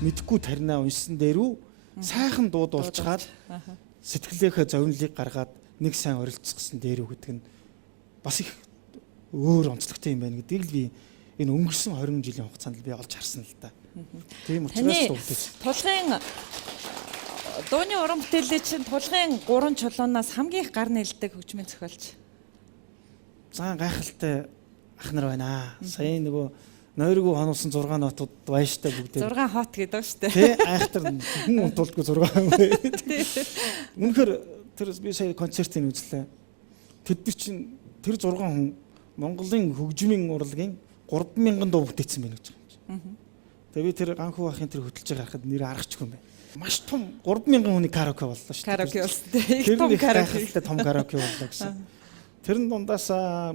Мэдхгүй таринаа уншсан дээрүү сайхан дуу дуулчаад сэтгэлийнхээ зовнилыг гаргаад нэг сайн оролцсон дээрүү гэдэг нь бас их өөр онцлогтой юм байна гэдгийг л би энэ өнгөрсөн 20 жилийн хугацаанд би олж харсан л да. Тийм учраас тулгын дууны уран бүтээлээ чинь тулгын 3 чулуунаас хамгийн их гар нэлдэг хөгжмийн зохиолч. За гайхалтай ах нар байна. Сая нөгөө нойргүй хонуулсан 6 нотууд байна штэ бүгдээ. 6 хот гэдэг штэ. Тэ айхтар хүн унтуулдгүй 6 юм байна. Үнэхээр тэр би сая концертыг үзлээ. Тэд нар чинь тэр 6 хүн Монголын хөгжмийн урлагийн 3000 дуу бүтээсэн байна гэж байгаа юм чинь. Тэгээ би тэр ганхуу ахын тэр хөтлөж байгаа харахад нэр аргачихгүй юм байна. Маш том 3000 хүний караоке боллоо шүү дээ. Караоке болсон тийм. Тэр Том нэг караоке. гайхалтай том караоке боллоо гэсэн. Тэрэн дундаас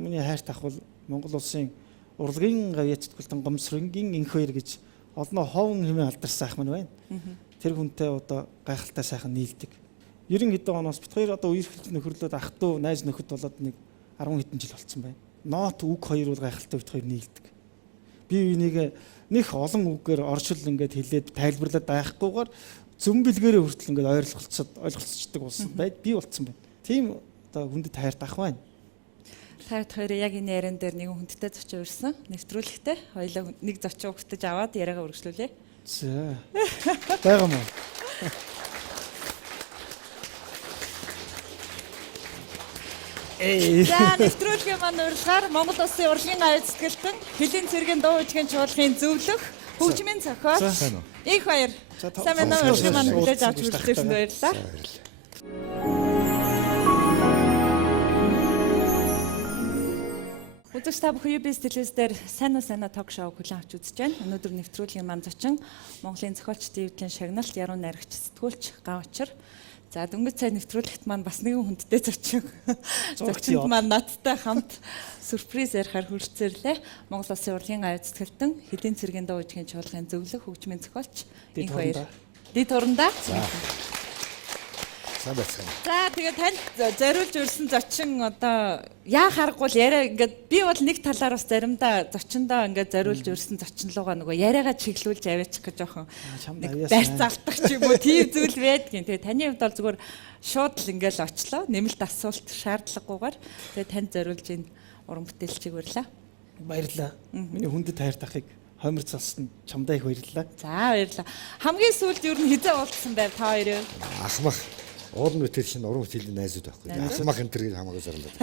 миний хайрт ах бол Монгол улсын урлагийн гавьяа цэцгэлтэн гомсрынгийн инх хоёр гэж олноо ховн хэмээн алдарсан ах маань байна. Тэр хүнтэй одоо гайхалтай сайхан нийлдэг. 90 хэдэн оноос бит хоёр одоо үерхэлж нөхөрлөд ах トゥ найз нөхөд болоод нэг 10 хэдэн жил болсон байна. Нот үг хоёр бол гайхалтай бит хоёр нийлдэг. Би энийг нэх олон үгээр оршил ингээд хэлээд тайлбарлаад байхгүйгээр зөв бэлгээрээ хүртэл ингээд ойлголцдог болсон байд би болцсон байна. Тийм одоо хүндэт хайрт ах байна. Таарт хоёроо яг энэ яриан дээр нэгэн хүндтэй зочин урьсан. Нэвтрүүлэхтэй хоёулаа нэг зочин өгтөж аваад яриагаа үргэлжлүүлье. За. Байгаа мó. За нэвтрүүлгийн маань урилгаар Монгол Улсын урлагийн гавьяа цэцгэлтэн Хөлийн цэргийн дуу хөгжмийн чуулгын зөвлөх хөгжмийн зохиолч их баяр. Сайн байна уу? Урлагийн маань хүлээж авч хүрэлцсэн баярлалаа. Үзэгч та бүхэн UBS телевиз дээр сайн ток шоу хүлээн авч үзэж байна. Өнөөдөр нэвтрүүлгийн маань зочин Монголын зохиолч дэвтлийн шагналт яруу найрагч сэтгүүлч Гавчар. За дөнгөж цай нэвтрүүлэгт маань бас нэгэн хүндтэй зочин. Зочинд маань надтай хамт сюрприз ярихаар хүрцээрлээ. Монгол Улсын урлагийн гавьяа цэцгэлтэн Хөлийн цэргийн дуу хөгжмийн чуулгын зөвлөх хөгжмийн зохиолч их баяр. Дэд урандаа. Сайн байна. За тэгээ танд зориулж өрсөн зочин одоо яа харахгүй л яриа ингээд би бол нэг талаар бас заримдаа зочиндоо ингээд зориулж өрсөн зочин руугаа нөгөө яриагаа чиглүүлж аваачих гэж жоохон байр залтах ч юм уу тийм зүйл байдгийн. Тэгээ таны хувьд бол зүгээр шууд л ингээд очлоо. Нэмэлт асуулт шаардлагагүйгээр тэгээ танд зориулж энэ уран бүтээлчийг урьлаа. Баярлалаа. Миний хүндэт хайрт ахыг хомир цалсан чамдаа их баярлалаа. За баярлалаа. Хамгийн сүүлд юу н хизээ уулзсан байв та хоёроо. Ахмах уурн үтэр шин уран бүтээлийн найзууд байхгүй. Ахмах энэ төргийг хамаагүй зарлаад.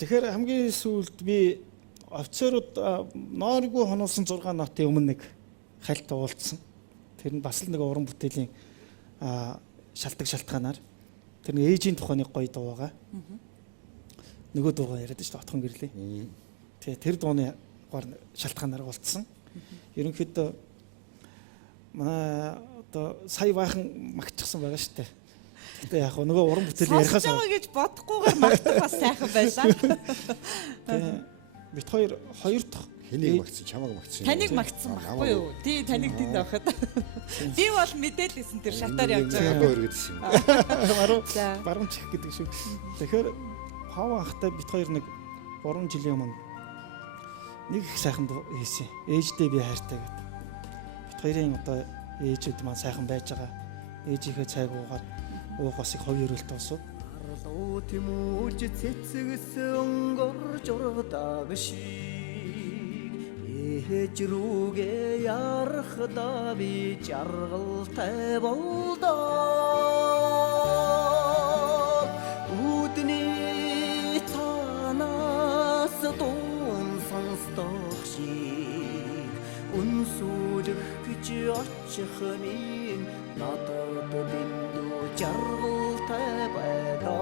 Тэгэхээр хамгийн сүүлд би офицерууд нооргүй хонуулсан 6 нотын өмнө нэг хальт уулзсан. Тэр нь бас л нэг уран бүтээлийн шалтгаанаар тэр нэг ээжийн тухайн нэг гоё дуу байгаа. Нөгөө дуугаа яриад шүү дээ отхон гэрлээ. Тэгээ тэр дууны шалтгаанаар уулзсан. Ерөнхийдөө манай одоо сая баахан магтчихсан байгаа шүү дээ. Гэтэ яг нөгөө уран бүтээл ярихаас гэж бодохгүйгээр магтах бас сайхан байлаа. Тэгээ бит хоёр дахь хэнийг магтсан, чамайг магтсан. Таныг магтсан байхгүй юу? Тий таныг тэнд авахад. Би бол мэдээлсэн тэр шатаар явж байгаа. Өргөдсөн юм. Баруун чих гэдэг шиг. Тэгэхээр хав анхтай бит хоёр нэг 3 жилийн өмнө нэг их сайхан хийсэн. Ээждээ би хайртай гэдэг. Бит хоёрын одоо ээжүүд маань сайхан байж байгаа. Ээжийнхээ цайг уугаад уух басыг хов өрөөлт босоод арлуу тэмүүлж цэцэгсэн горж ургадаг шиг ээж рүүгээ ярахда би жаргалтай болдоо үдний танаас дуун сонсдог шиг үнсүүлэх гэж очих минь надад дэндүү жаргалтай байдаг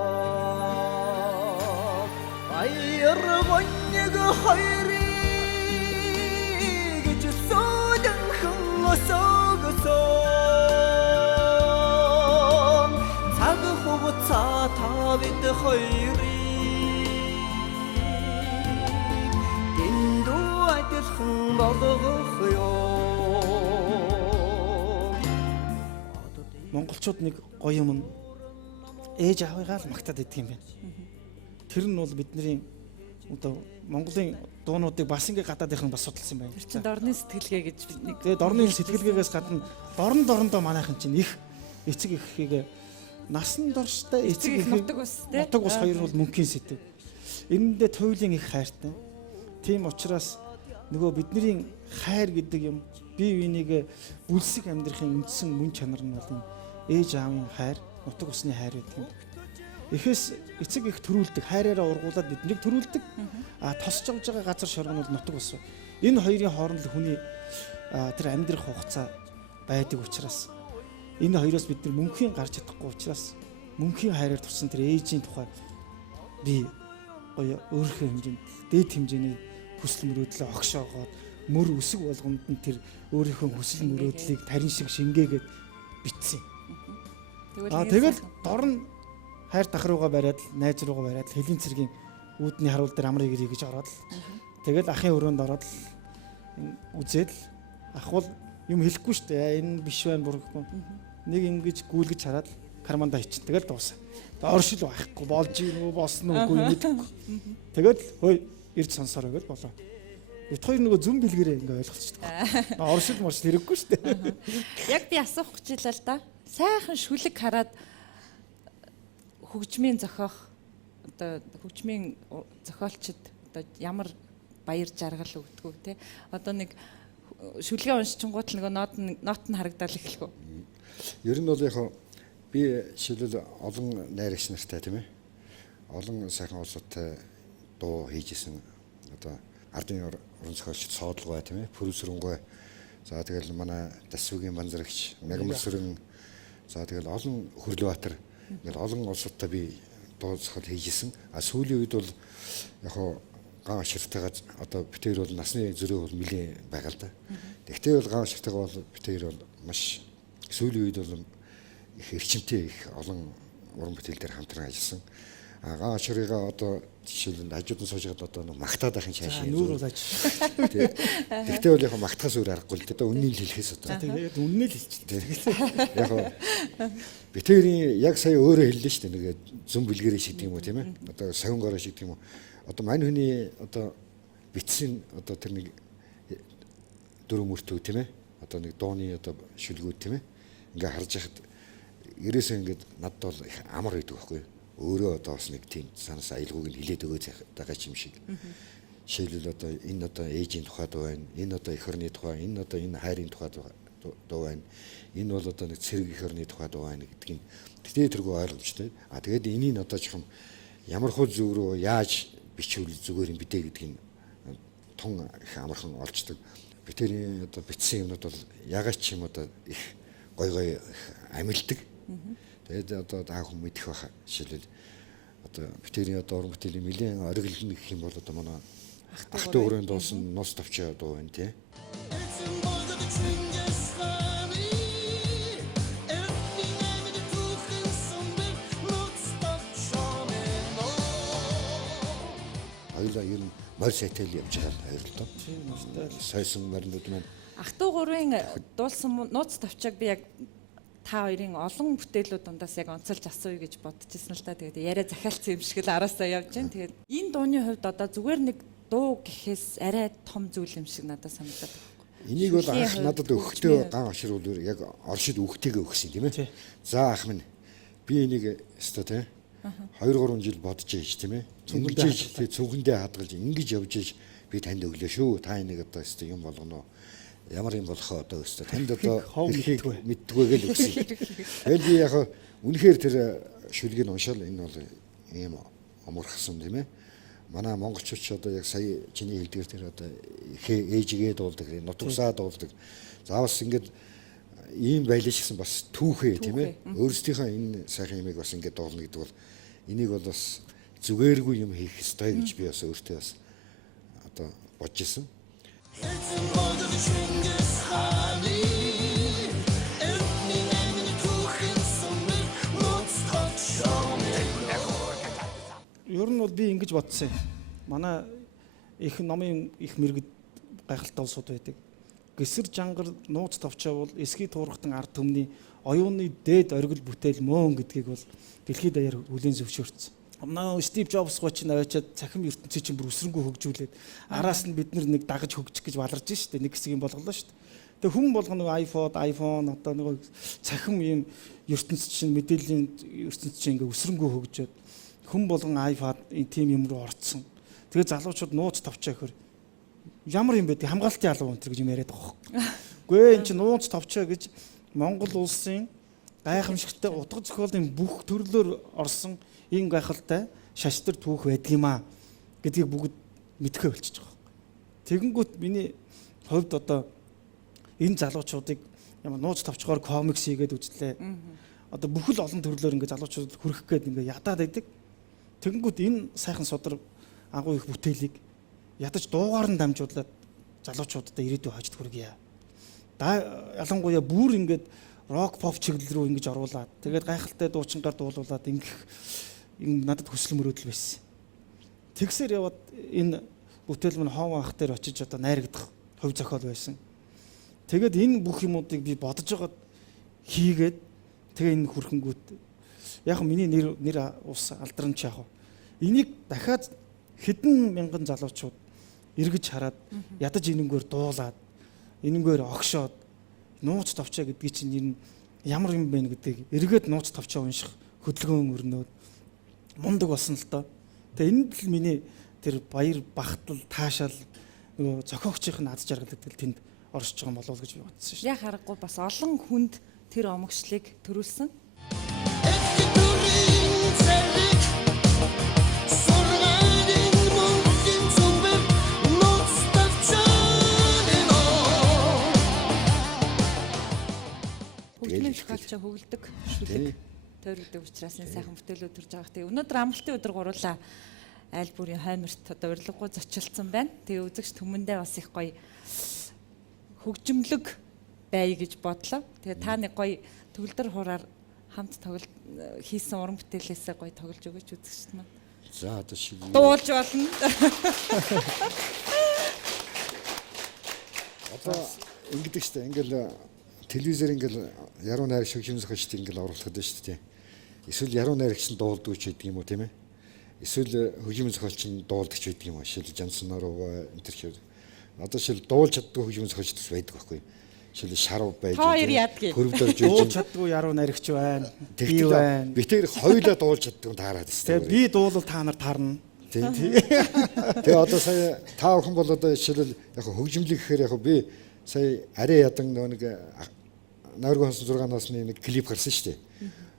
баяр гонёг хоёрыг гэж сүйдэнхэн өсөөгсөн цаг хугацаа та бид хоёрыг дэндүү адилхан болгох ёо. монголчууд нэг гоё юм ээж аавыгаа л магтаад идэг юм байна. Тэр нь бол бидний одоо Монголын дуунуудыг бас ингэ гадаадынхан бас судалсан байна. Тэр чинь дорны сэтгэлгээ гэж нэг. Тэгээд дорны сэтгэлгээгээс гадна дорндоо манайхан чинь их эцэг эхийг насан туршдаа эцэг их нутаг ус тий. Нутаг ус хоёр нь бол мөнхийн сэдв. Энэндээ туйлын их хайртай. Тийм учраас нөгөө бидний хайр гэдэг юм бие биенийг бүлсэг амьдрахын үндсэн мөн чанар нь бол ээж аавын хайр, нутаг усны хайр гэдэг юм. Эхээс эцэг их төрүүлдэг, хайраараа ургуулад биднийг төрүүлдэг. Тосч явж байгаа газар шоргон бол нутаг ус. Энэ хоёрын хооронд хүний тэр амьдрах хугацаа байдаг учраас энэ хоёроос бид нар мөнхийн гарч чадахгүй учраас мөнхийн хайраар турсан тэр ээжийн тухай би гоё өөрийнхөө хэмжээнд дээд хэмжээний хүсэл мөрөөдлөө огшоогоод мөр үсэг болгонд нь тэр өөрийнхөө хүсэл мөрөөдлийг тарин шиг шингээгээд битсэн. Тэгэл дор нь хайр тах руугаа бариад найз руугаа бариад хэлийн цэргийн үүдний харуул дээр амрыг ирээ гэж ороод тэгэл ахын өрөөнд ороод үзээд ах бол юм хэлэхгүй шүү дээ. Энэ биш байна бургахгүй. Нэг ингэж гүйлгэж хараад карманда ичин. Тэгэл дуусаа. Оршил байхгүй болж юм уу болсон уугүй мэдэхгүй. Тэгэл хөөе ирж сонсороо гэж болоо. Эт хоёр нөгөө зүм бэлгэрээ ингээ ойлголцдог. Оршил моршил хэрэггүй шүү дээ. Яг би асуух гэж байлаа л да. Сайхан шүлэг хараад хөгжмийн зохиох одоо хөгжмийн зохиолчд одоо ямар баяр жаргал өгдөг те. Одоо нэг шүлгээ уншчихгууд л нөгөө нот нь харагдал эхлэв. Ер нь бол яг би шилэл олон найрагч нартай тийм ээ. Олон сайхан улсуудтай дуу хийжсэн. Одоо ардын уран зохиолч Соодлгой тийм ээ. Пүрүсрэнгой. За тэгэл манай Дасвигийн Банзарагч, Мягмар Сүрэн. За тэгэл олон Хөрлөбаатар. Ингээл олон улсуудтай би дуу зохиол хийжсэн. А сүүлийн үед бол яг ган аширтайгаа одоо битээр бол насны зөрөө бол нэлээд байгаа л да. Тэгтээ бол ган аширтайгаа бол битээр бол маш сүүлийн үед бол их эрчимтэй их олон уран бүтээл дээр хамтран ажилласан. Ган аширыгаа одоо жишээлбэл хажуудан суужгаад одоо магтаад ахын шаашаа. Нүүр бол аж. Тэгтээ бол яг магтахаас өөр аргагүй л дээ. Үннийг хэлэхээс одоо. Тэгээд үннээ л хэлчихлээ. Яг битээрийн яг сая өөрөө хэллээ шүү дээ. Нэг зүм бэлгэрээ шигдэг юм уу тийм ээ. Одоо савингороо шигдэг юм уу. Одоо мань хүний одоо битсэн одоо тэр нэг дөрөв мөртөө тийм ээ. Одоо нэг дууны одоо шүлгүүд тийм ээ. Ингээ харж яхад ерөөсөө ингээд надад бол их амар байдаг байхгүй юу. Өөрөө одоо бас нэг тийм санаас аялгүйг нь хилээд өгөөж байгаа юм шиг. Жишээлбэл одоо энэ одоо ээжийн тухай дуу байна. Энэ одоо эх орны тухай, энэ одоо энэ хайрын тухай дуу байна. Энэ бол одоо нэг цэрэг эх орны тухай дуу байна гэдгийг тэгтээ тэргүй ойлгомжтой. Тэгээд энийг одоо жоохон ямар хөө зүг рүү яаж бичвэл зүгээр юм бidэ гэдгийг тун их амархан олждаг. Битэрийн одоо бичсэн юмнууд бол ягаад ч юм одоо их гой амилдаг. Тэгээд одоо та хүн мэдэх байх жишээлбэл одоо битэрийн одоо уран бүтээлийн нэлээд ориглон гэх юм бол одоо манай ах トゥ уурын дуусан нус тавчаа дуу байна тий. Хоёулаа ер нь морь сайтал явж байгаа хоёрлоо. Сайсан моринууд маань Ах トゥ уурын дуулсан нууц тавчааг би яг та хоёрын олон бүтээлүүд дундаас яг онцолж асууя гэж бодчихсон л да. Тэгээд яриа захиалцсан юм шиг л араасаа явж байна. Тэгээд энэ дууны хувьд одоо зүгээр нэг дуу гэхээс арай том зүйл юм шиг надад санагдаад байна. Энийг бол анх надад өгөхдөө ган ашруулвар яг оршид өгтэйгээ өгсөн тийм ээ. За ах минь би энийг өстө тийм 2-3 жил бодож ийж тийм ээ. Цүнхэндээ хадгалж ингэж явж ийж би танд өглөө шүү. Та энийг одоо өстө юм болгоно. Ямар юм болох одоо өстө танд одоо мэддэггүй гэл өгсөн. Тэгэл би яг үнэхээр тэр шүлгийг уншаал энэ бол ийм амархсан тийм ээ. Манай монголчууд ч одоо яг сая чиний хэлдгээр тэр одоо ээжигээ дуулдаг, нутгасаа дуулдаг. Заавал ингэж ийм байлаа шигсэн бас түүхээ тийм ээ. Өөрсдийнхөө энэ сайхан юмыг бас ингэж дуулна гэдэг бол энийг бол бас зүгээргүй юм хийх ёстой гэж би бас өөртөө бас одоо бодож ирсэн. Ер нь бол би ингэж бодсон юм. Манай их номын их мэрэгд гайхалтай улсууд байдаг. Гэсэр жангар нууц товчоо бол эсгий туурхтан ард түмний оюуны дээд оргил бүтээл мөн гэдгийг бол дэлхийд даяар хүлээн зөвшөөрсөн. Наа Стив Джобс гоч наваачаад цахим ертөнцийн чинь бүр өсрөнгөө хөгжүүлээд араас нь бид нэг дагаж хөгжих гэж баларж штэ нэг хэсэг юм болголоо штэ. Тэгээ хүн болгоно iPhone одоо нэг цахим юм ертөнцийн чинь мэдээллийн ертөнцийн чинь ингээ өсрөнгөө хөгжөөд хүн болгон iPad энэ тим юм руу орцсон. Тэгээ залуучууд нууц товчоо гэхэр ямар юм бэ? Хамгаалтын албан өнтер гэж юм яриад байгаа юм. Гүй энэ чинь нууц товчоо гэж Монгол улсын гайхамшигтай утга зохиолын бүх төрлөөр орсон энэ гайхалтай шаштар түүх байдгиймаа гэдгийг бүгд мэдхээ болчихж байгаа. Тэгэнгүүт миний хувьд одоо энэ залуучуудыг ямар нууц товчгоор комикс хийгээд үзлээ. Одоо бүхэл олон төрлөөр ингээ залуучууд хүрэх гээд ингээ ядаад байдаг. Тэгэнгүүт энэ сайхан судар агуу их бүтээлийг ядаж дуугаар нь дамжуулаад залуучуудад ирээдүй хожид хүргье. Ялангуяа бүр ингээд рок поп чиглэл рүү ингэж оруулаад тэгээд гайхалтай дуучингаар дуулуулад ингэх юм надад хүсэл мөрөөдөл байсан. Тэгсээр яваад энэ бүтээл минь хоон ах дээр очиж одоо найрагдах хувь зохиол байсан. Тэгээд энэ бүх юмуудыг би бодож байгаад хийгээд тэгээ энэ хүрхэнгүүт яг миний нэр ус алдаранч яг. Энийг дахиад хэдэн мянган залуучууд эргэж хараад ядаж энэнгээр дуулаад энэнгээр огшоод нууц товчоо гэдгийг чинь ер нь ямар юм бэ гэдгийг эргээд нууц товчоо унших хөдөлгөөн өрнөөд мундаг болсон л доо. Тэгээ энэ л миний тэр баяр багтал таашаал нөгөө зохиогчийн аз жаргал гэдэг тэнд оршиж байгаа юм болов уу гэж би бодсон шүү. Яг харахгүй бас олон хүнд тэр омогшлыг төрүүлсэн. Хөгжмийн зохиолч хөгөлдөг, шүлэг тойрогддог учраас энэ сайхан бүтээлүүд төрж байгаа. Тэгээ өнөөдөр амралтын өдөр гурлаа айл бүрийн хойморт одоо урилгаггүй зочилсан байна. Тэгээ үзэгч түмэндээ бас их гоё хөгжмөлөг бай гэж бодлоо. Тэгээ та нэг гоё төгөлдөр хураар хамт тоглолт хийсэн уран бүтээлээсээ гоё тоглож өгөөч үзэгчд маань. За одоо шиг Дуулж болно. одоо ингэдэг штэ ингээл телевизээр ингээл яруу найрагч хөгжим зохиолчдыг ингээл оруулахад байна шүү дээ. Эсвэл яруу найрагч нь дуулдаг ч гэдэг юм уу тийм ээ. Эсвэл хөгжим зохиолч нь дуулдаг ч гэдэг юм уу. Шил Жансонороо энэ төр шиг. Одоо шил дуулж чаддаг хөгжим зохиолч бас байдаг байхгүй. Шил Шарав байж байгаа. хөрөвдөрж Дуулж байж. чаддгүй яруу найрагч байна. Би байна. Би тэр хоёулаа дуулж чаддаг таарад Тэгээ тест. би дуулал та нар таарна. Тэгээ одоо сая та бүхэн бол одоо жишээлбэл яг хөгжимлэг гэхээр яг би сая арай ядан нэг Нойргон 6 насны нэг клип гарсан шүү дээ.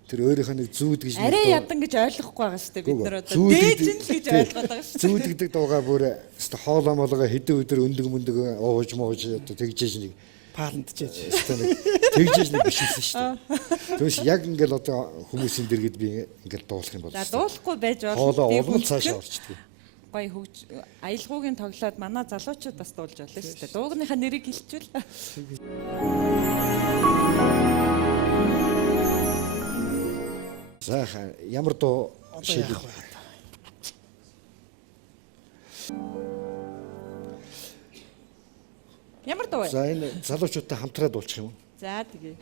Тэр өөрийнхөө нэг зүүд гэж Арай ядан гэж ойлгохгүй байгаа шүү дээ бид нар одоо дээж нь л гэж ойлгоод байгаа шүү. Зүүдгдэг дуугаа бүр өстө хоолоо молгоо хэдэн өдөр өндөг мөндөг ууж мууж одоо тэгжээж нэг Паалантчээж. өстө нэг тэгжээж нэг бишсэн шүү дээ. Тэгээс яг ингээл одоо хүмүүсийн дэргэд би ингээл дуулах юм бол. За дуулахгүй байж болно. Хоолоо ургал цаашаа орчдөг. Гоё хөгж аялгаугийн тоглоод манай залуучууд бас дуулж болно шүү дээ. Дуугийнхаа нэрийг хэлчихвэл. За ямар дуу шийдэл. Ямар дуу вэ? За энэ залуучуудтай хамтраад дуулчих юм уу? За тэгээ.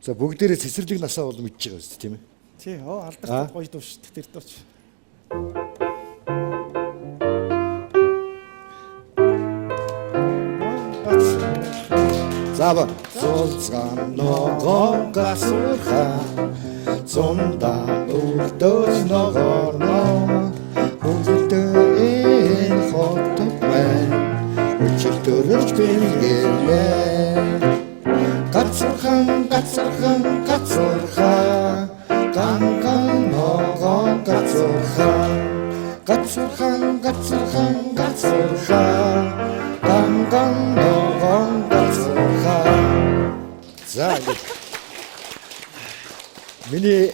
За бүгдээрээ цэцэрлэг насаа бол мэдж байгаа үст тийм ээ. Тий, алдартай гоё дуу шүү дээ тэр дууч. Зава зулцган ногоон гасууха зунда үлдөөс ногоорно хүлдээ энэ хотод мэн үчирдөрөж бэлгэрээ гацурхан ганган ногоон гацурхан ганган ногоон за миний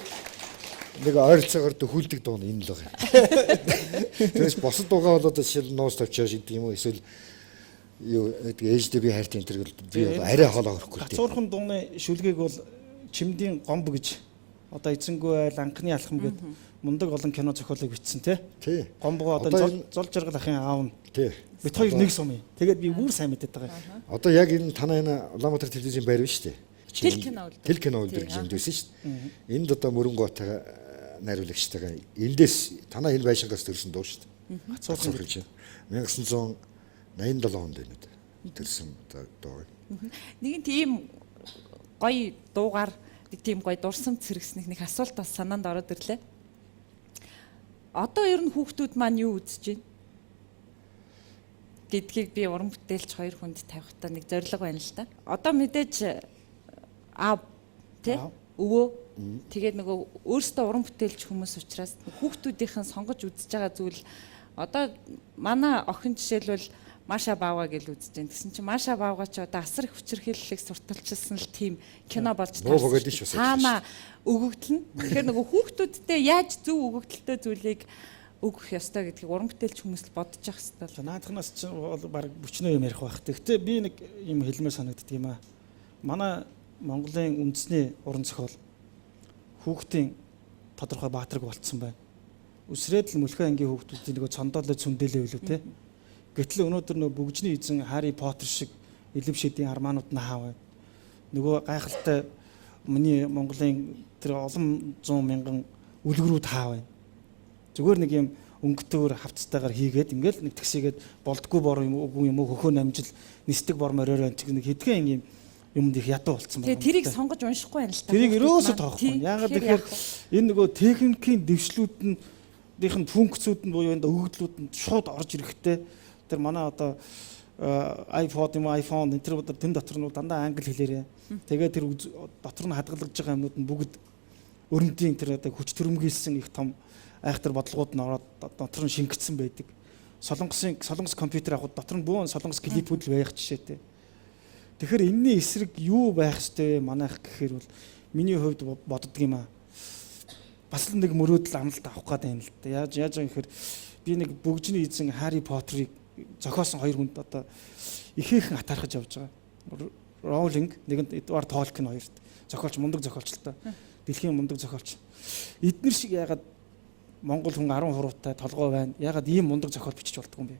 нэг ойролцоогоор дөхүүлдэг дуу нь энэ л байгаа. Тэгээс босод дуугаа бол одоо жишээл нуус тавьчааш гэдэг юм уу эсвэл юу гэдэг ээждээ би хайртай энэ төр би бол арай хоолоо хөрөхгүй дээ. Цуурхан дууны шүлгийг бол Чимдийн гомб гэж одоо эзэнгүй айл анхны алхам гээд мундаг олон кино зохиолыг бичсэн тий. Гомбогоо одоо зол жаргал ахын аав нь. Тий. Бид хоёр нэг сум юм. Тэгээд би бүр сайн мэдээд байгаа. Одоо яг энэ танаа энэ Улаанбаатар телевизийн байр биш үү? Тэл кино үлдэр гэж энд байсан шүү дээ. Энд одоо Мөрөнгөтэй найруулагчтайгаа эндээс танаа энэ байшингаас төрсэн дуу шүү дээ. Цуурхан гэж 1987 онд байна уу? Төрсэн дуу. Нэгэн тийм гоё дуугаар нэг тийм гоё дурсамж зэрэгснэх нэг асуулт бас санаанд ороод ирлээ. Одоо ер нь хүүхдүүд маань юу үзэж байна? Гэдгийг би уран бүтээлч хоёр хүнд тавихтаа нэг зорилго байна л да. Одоо мэдээж аав тий өвөө тэгээд нөгөө өөрсдөө уран бүтээлч хүмүүс учраас хүүхдүүдийнхэн сонгож үзэж байгаа зүйл одоо манай охин жишээлбэл Маша Баава гэж үзэж байна. Тэгсэн чинь Маша Баавга ч одоо асар их хүчирхийллийг сурталчилсан л тийм кино болж Нуух гэдэг шүү. Цаана өгөгдлөн. Тэгэхээр нөгөө хүүхдүүдтэй яаж зөв өгөгдөлтөй зүйлийг өгөх ёстой гэдгийг уран бүтээлч хүмүүс л бодож явах хэрэгтэй. Наадхнаас ч бол баг бүчнөө юм ярих байх. Гэхдээ би нэг юм хэлмээр санагддаг юм аа. Манай Монголын үндэсний уран зохиол хүүхдийн тодорхой баатраг болцсон байна. Үсрээд л мөлхөө ангийн хүүхдүүдийн нөгөө цондоолоо цүндэлээ үлээ те. Гэтэл өнөөдөр нөгөө бүгжний эзэн Harry Potter шиг элэв шидийн армаанууд нь хаа байна. Нөгөө гайхалтай миний Монголын тэр олон 100 мянган үлгэрүүд хаа байна. Зүгээр нэг юм өнгөтэйгээр хавцтайгаар хийгээд ингээл нэг таксигээд болдгоо бор юм уу хөхөө намжил нисдэг бор мороор нэг хэдхэн юм юмд их ядуу болцсон байна. Тэгээ тэрийг сонгож уншихгүй байна л та. Тэрийг ерөөсөө тоохгүй. Яагаад тэгэхээр энэ нөгөө техникийн дэвшлүүд нь дийнх нь функцүүд нь буюу энэ өгөгдлүүд нь шууд орж ирэхтэй. Тэр манай одоо iPod юм iPhone энэ төр тэн дотор нь дандаа англи хэлээрээ. Тэгээ тэр дотор нь хадгалагдж байгаа юмнууд нь бүгд өрөндийн тэр одоо хүч төрөмгийлсэн их том айхтар бодлогууд нь ороод дотор нь шингэцсэн байдаг. Солонгос компьютер авахд дотор нь бүүн солонгос клипүүд л байх жишээтэй. Тэгэхээр энэний эсрэг юу байх ёстой вэ манайх гэхээр бол миний хувьд боддог юм аа. Бас л нэг мөрөөдөл амлалт авах гэдэг юм л да. Яаж юм гэхээр би нэг бүгжний эзэн Harry Potter-ыг зохиосон хоёр хүнд одоо ихээхэн атаархаж явж байгаа. Rowling нэгэнд Edward Tolkien хоёрт зохиолч мундаг зохиолч л та. Дэлхийн мундаг зохиолч. Эднэр шиг ягаад Монгол хүн 10 хуруутай толгой байна. Ягаад ийм мундаг зохиол бичиж болдгоо юм бэ?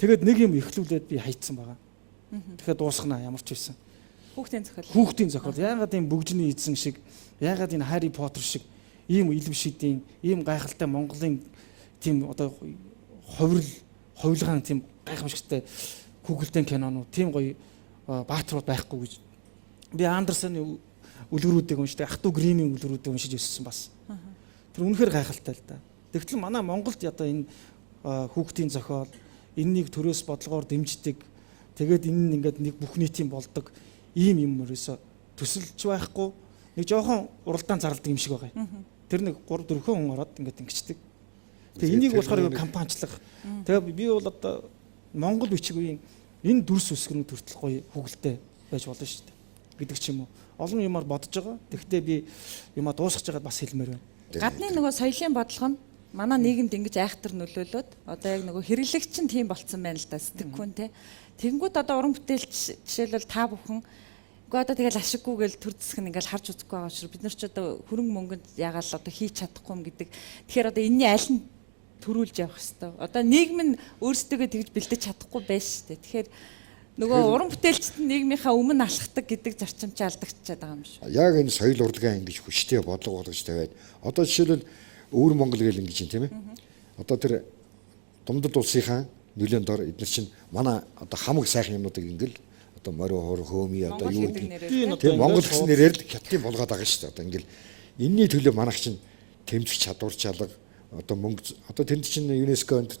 Тэгээд нэг юм эхлүүлээд би хайцсан байгаа. Тэгэхээр дуусгана ямар ч байсан. Хүүхдийн зохиол. Ягаад ийм бүгжний эзэн шиг, ягаад энэ Harry Potter шиг ийм илэв шидийн, ийм гайхалтай Монголын тийм одоо ховлгаан тийм гайхамшигтай хүүхэлдэйн кинонууд, тийм гоё баатрууд байхгүй гэж. Би Андерсоны үлгэрүүдийг уншдаг, Ахтуу Гримийн үлгэрүүдийг уншиж өссөн бас. Тэр үнэхээр гайхалтай л да. Тэгтэл манай Монголд одоо энэ хүүхдийн зохиол, энэнийг төрөөс бодлогоор дэмждэг. Тэгээд энэ нь ингээд нэг бүх нийтийн болдог ийм юм өрөөсө төсөлж байхгүй нэг жоохон уралдаан зарладаг юм шиг байгаа. Тэр нэг 3-4 хүн ороод ингээд ингэчдэг. Тэгээ энийг болохоор кампанчлах. Тэгээ би бол одоо Монгол бичиг үеийн энэ дүрс үсгэрнүүд хүртэл гоё хүүхэлтэй байж болно шүү дээ гэдэг ч юм уу. Олон юмар бодож байгаа. Тэгвэл би юмаа дуусгаж байгаад бас хэлмээр байна. Гадны нөгөө соёлын бодлого нь манай нийгэмд ингэж айхтар нөлөөлөд одоо яг нөгөө хэрэглэгч нь тийм болцсон байна л да сэтгэхүүн те. Тэнгүүд одоо уран бүтээлч жишээлбэл та бүхэн үгүй одоо тэгэл ашиггүй гэл төр зэсг нь ингээл харж үзэхгүй байгаа шүү. Бид нар ч одоо хөрөнгө мөнгөнд ягаал одоо хийж чадахгүй юм гэдэг. Тэгэхээр одоо энэний аль нь төрүүлж явах хэвээр. Одоо нийгэм нь өөрсдөө тэгж бэлдэж чадахгүй байж штэ. Тэгэхээр нөгөө уран бүтээлчд нийгмийнхаа өмнө алхахдаг гэдэг зарчим чи алдагдчихад байгаа юм шүү. Яг энэ соёл урлагаа ингэж хүчтэй бодлого болгож тавиад одоо жишээлбэл өвөр Монгол гэл ингэж юм тийм ээ. Одоо тэр Дундад улсынхаа нөлөөнд дор эдгээр чинь манай одоо хамаг сайхан юмнуудыг ингээл одоо морио хор хөөми одоо юу гэдэг тийм Монгол гэсэн нэрээр л хятадын болгоод байгаа шүү дээ. Одоо ингээл энэний төлөө манайх чинь тэмцэх чадвар чалга одоо мөнгө одоо тэнд чинь ЮНЕСКО-нд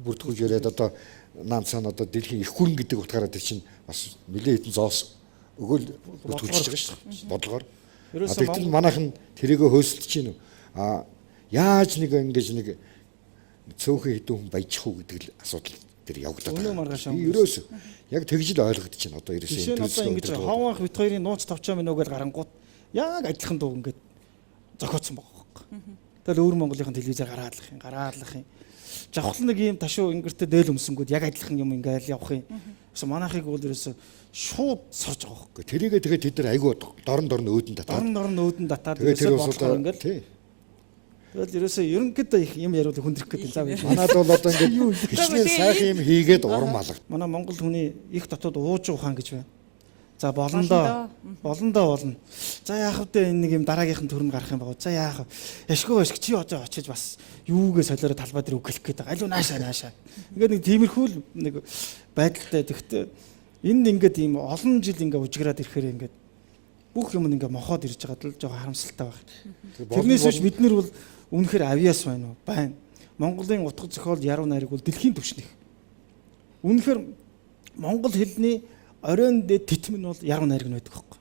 бүрдгүүлж яриад одоо наанцаа одоо дэлхийн их хүрэн гэдэг утгаараа тэр чинь бас нэлээд хэдэн зоос өгөөл бүрдгүүлж байгаа шүү дээ. Бодлогоор. Тэгтэл манайх нь тэрийгэ хөөсөлдөж чинь яаж нэг ингэж нэг цөөхөн хэдэн хүн баяжих уу гэдэг л асуудал тэр явагдаад байна. Би ерөөсөө яг тэгж л ойлгогдож байна. Одоо ерөөсөө энэ одоо ингэж ховоонх бит хоёрын нууц товчоо минь үгээр гарангууд яг адилхан дуу ингээд зохиоцсон байгаа байхгүй. Тэгэл өвөр Монголынхын телевизээр гараалах юм. Жавхлан нэг юм ташуу ингэртэй дээл өмсөнгүүд яг адилхан юм ингээл явах юм. Эсвэл манайхыг бол ерөөсөө шууд сорж байгаа байхгүй. Тэрийгээ тэгээд тэд нар айгүй дорн өөдөн татаад. Тэгээд бодлоо ингээл тэгэл ерөөсөө ерөнхийдөө их юм яриулах хүндрэх гэдэг зав юм. Манайд бол одоо ингээд хичнээн сайхан юм хийгээд урам алга. Манай Монгол хүний их дотоод ууж ухаан гэж байна. За болондоо. За яах вэ энэ нэг юм дараагийнх нь төрн гарах юм байна. За яах вэ? Яшгүй чи одоо очиж бас юугээ солиороо талбай дээр үгэлэх гээд байгаа. Алуу наашаа. Ингээд нэг тиймэрхүү нэг байдалтай. Тэгтээ энд ингээд ийм олон жил ингээд ужиграад ирэхээр ингээд бүх юм ингээд мохоод ирж байгаа л жоохон харамсалтай байна. Тэрнээс биш бид нар бол үнэхээр авьяас байна уу? Байна. Монголын утга зохиол яруу найраг бол дэлхийн түвшнийх. Үнэхээр монгол хэлний оройн дээд титм нь бол яруу найраг байдаг байхгүй.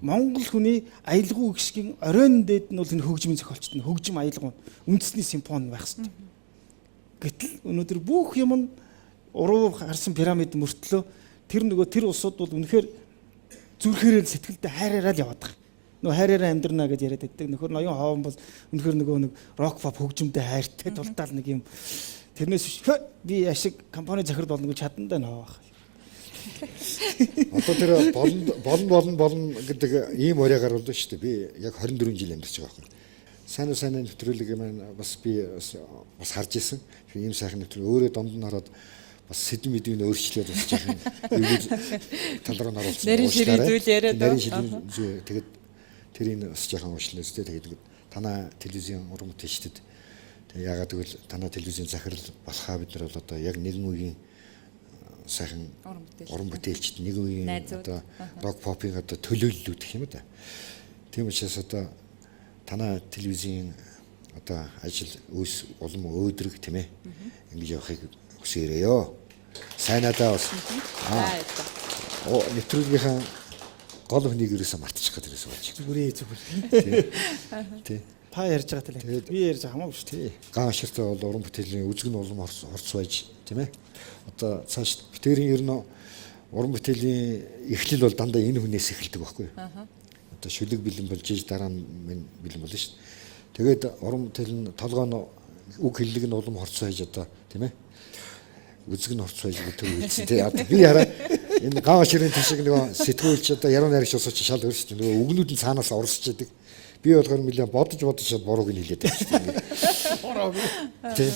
Монгол хүний аялгау гişгийн оройн дээд нь бол энэ хөгжмийн зохиолчт нь хөгжим аялгау үндэсний симфони байх хэрэгтэй. Гэтэл өнөөдөр бүх юм нь уруу харсан пирамид мөртлөө тэр улсууд бол үнэхээр зүрхээрээ сэтгэлдээ хайраараа л яваад байгаа. Нөгөө хайраараа амьдрна гэж яриад байдаг. Нөхөр ноён хоовн бол үнэхээр нөгөө нэг рок pop хөгжимтэй хайртай дулдаал нэг юм. Тэрнээс би ашиг компани захирал болно гэж чадандаа нөө. Одоо тэр болно гэдэг ийм орой гаруулсан шүү дээ. Би яг 24 жил амьдарч байгаа байхгүй. Сайн нэвтрүүлэг маань бас би бас харж исэн. Ийм сайхан нэвтрүүлэг өөрөө донд нь ороод бас сэдв мэдвийг өөрчлөөд бас жоохон тал руу оруулсан. Нарийн ширээдүүл яриад. Тэгээд тэрийг бас жоохон уучлаа. Тэгээд танаа телевизийн уран бүтээлчдэд тэгээд яагаад гэвэл танаа телевизийн захирал болохаа бид нар бол одоо яг нэгэн үеийн сайхан уран бүтээлчд нэг үеийн одоо рок попын одоо төлөөллүүд гэх юм да. Тийм учраас одоо танаа телевизийн одоо ажил өс улам өөдрөг тийм ээ. Ингэж явахыг хүсээрээ. Сайнадаа бас. Нэвтрүүлгийнхаа гол хүнийг ерөөсөө мартчих гэдэг юм болж. Зүгээр. Тий. Та ярьж байгаа талаа. Би ярьж хамаагүй шүү дээ. Гаан аширтай бол уран бүтээлийн үзэг нь улам хорц байж тийм ээ. Одоо цааш битэрийн ер нь уран бүтээлийн эхлэл бол дандаа энэ хүнээс эхэлдэг байхгүй юу? Одоо шүлэг бэлэн болж иж дараа нь бэлэн болно шүү дээ. Тэгээд уран бүтээл нь толгой нь үг хэллэг нь улам хорц байж одоо тийм ээ. Үзэг нь хорц байж гэдэг үйлсэн тийм. Би хараа энэ гаан аширын тишиг нөгөө сэтгүүлч одоо яруу найрагч усууч шал өөр шүү дээ. Нөгөө үгнүүд нь цаанаас урсч яадаг. Би болохоор нэлээд бодож бурууг нь хэлээд байна шүү дээ. Бурууг. Тийм.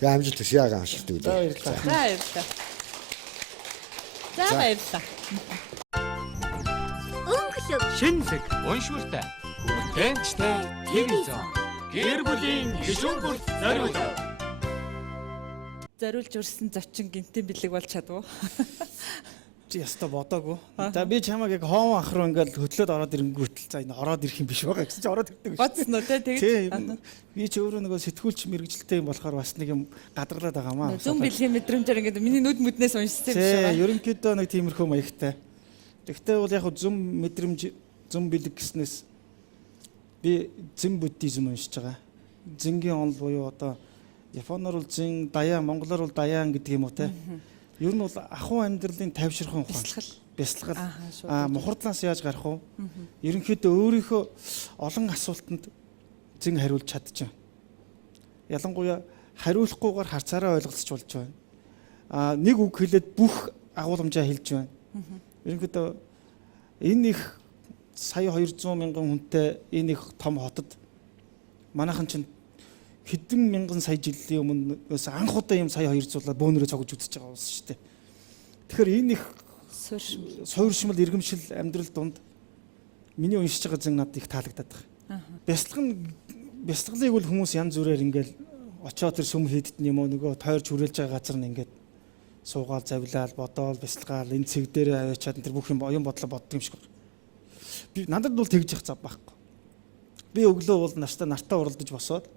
Тэгээ амжилт хүсье гаан аширтай үү. Баярлалаа. За баярлалаа. Өнгөлөг. Шинэлэг, уншуултай, хүртээнчтэй, телевизэн. Гэр бүлийн гишүүн бүрт зориулав. Зориулж өрсөн зочин гинтэн бэлэг болж чадав уу? Чи яста бодоогүй. За би чамайг яг хоон ах руу ингээл хөтлөөд ороод ирэнгүүтэл за энэ ороод ирэх юм биш байгаа гэсэн чи ороод ирдэг. Бодсон уу те тэгээд би ч өөрөө нөгөө сэтгүүлч мэрэгжилтэй юм болохоор бас нэг юм гадарлаад байгаа маа. зүн бэлгийн мэдрэмжээр ингээд миний нүд мүднээс уншсан юм шиг байна. байна. Ерөнхийдөө нэг тиймэрхүү маягтай. Тэгвэл бол яг зүн мэдрэмж зүн бэлэг гэснээс би зэн буддизм уншиж байгаа. Зэнгийн онол буюу одоо Японоор бол зэн, даяан, монголоор бол даяан гэдэг юм уу те. Ер нь бол ахуй амьдралын тайвширхан ухаан. Бясалгал. Мухардлаас яаж гарах вэ? Ерөнхийдөө өөрийнхөө олон асуултанд зэн хариулж чадчихна. Ялангуяа хариулахгүйгээр харцаараа ойлголцож болж байна. Нэг үг хэлээд бүх агуулмжаа хэлж байна. Ерөнхийдөө энэ их сая 200 мянган хүнтэй энэ их том хотод манайхан чинь хэдэн мянган сая жилийн өмнөөс анх удаа юм сая 200-аар бөөнөрөө цогж үзэж байгаа улс шүү дээ. Тэгэхээр энэ их суурьшмал иргэмшил амьдрал донд миний уншиж байгаа зэн надад их таалагдаад байгаа. Бясалгалыг бол хүмүүс янз бүрээр ингээл очоод тэр сүм хийдтэн юм уу нөгөө тойрч хүрээлж байгаа газар нь ингээд суугаал завлаал бодоол бясалгаал энэ цэг дээр аваачаад тэр бүх юм оюун бодлоо боддог юм шиг байна. Би надад бол тэгж явах зав байхгүй. Би өглөө бол нартаа уралдаж босоод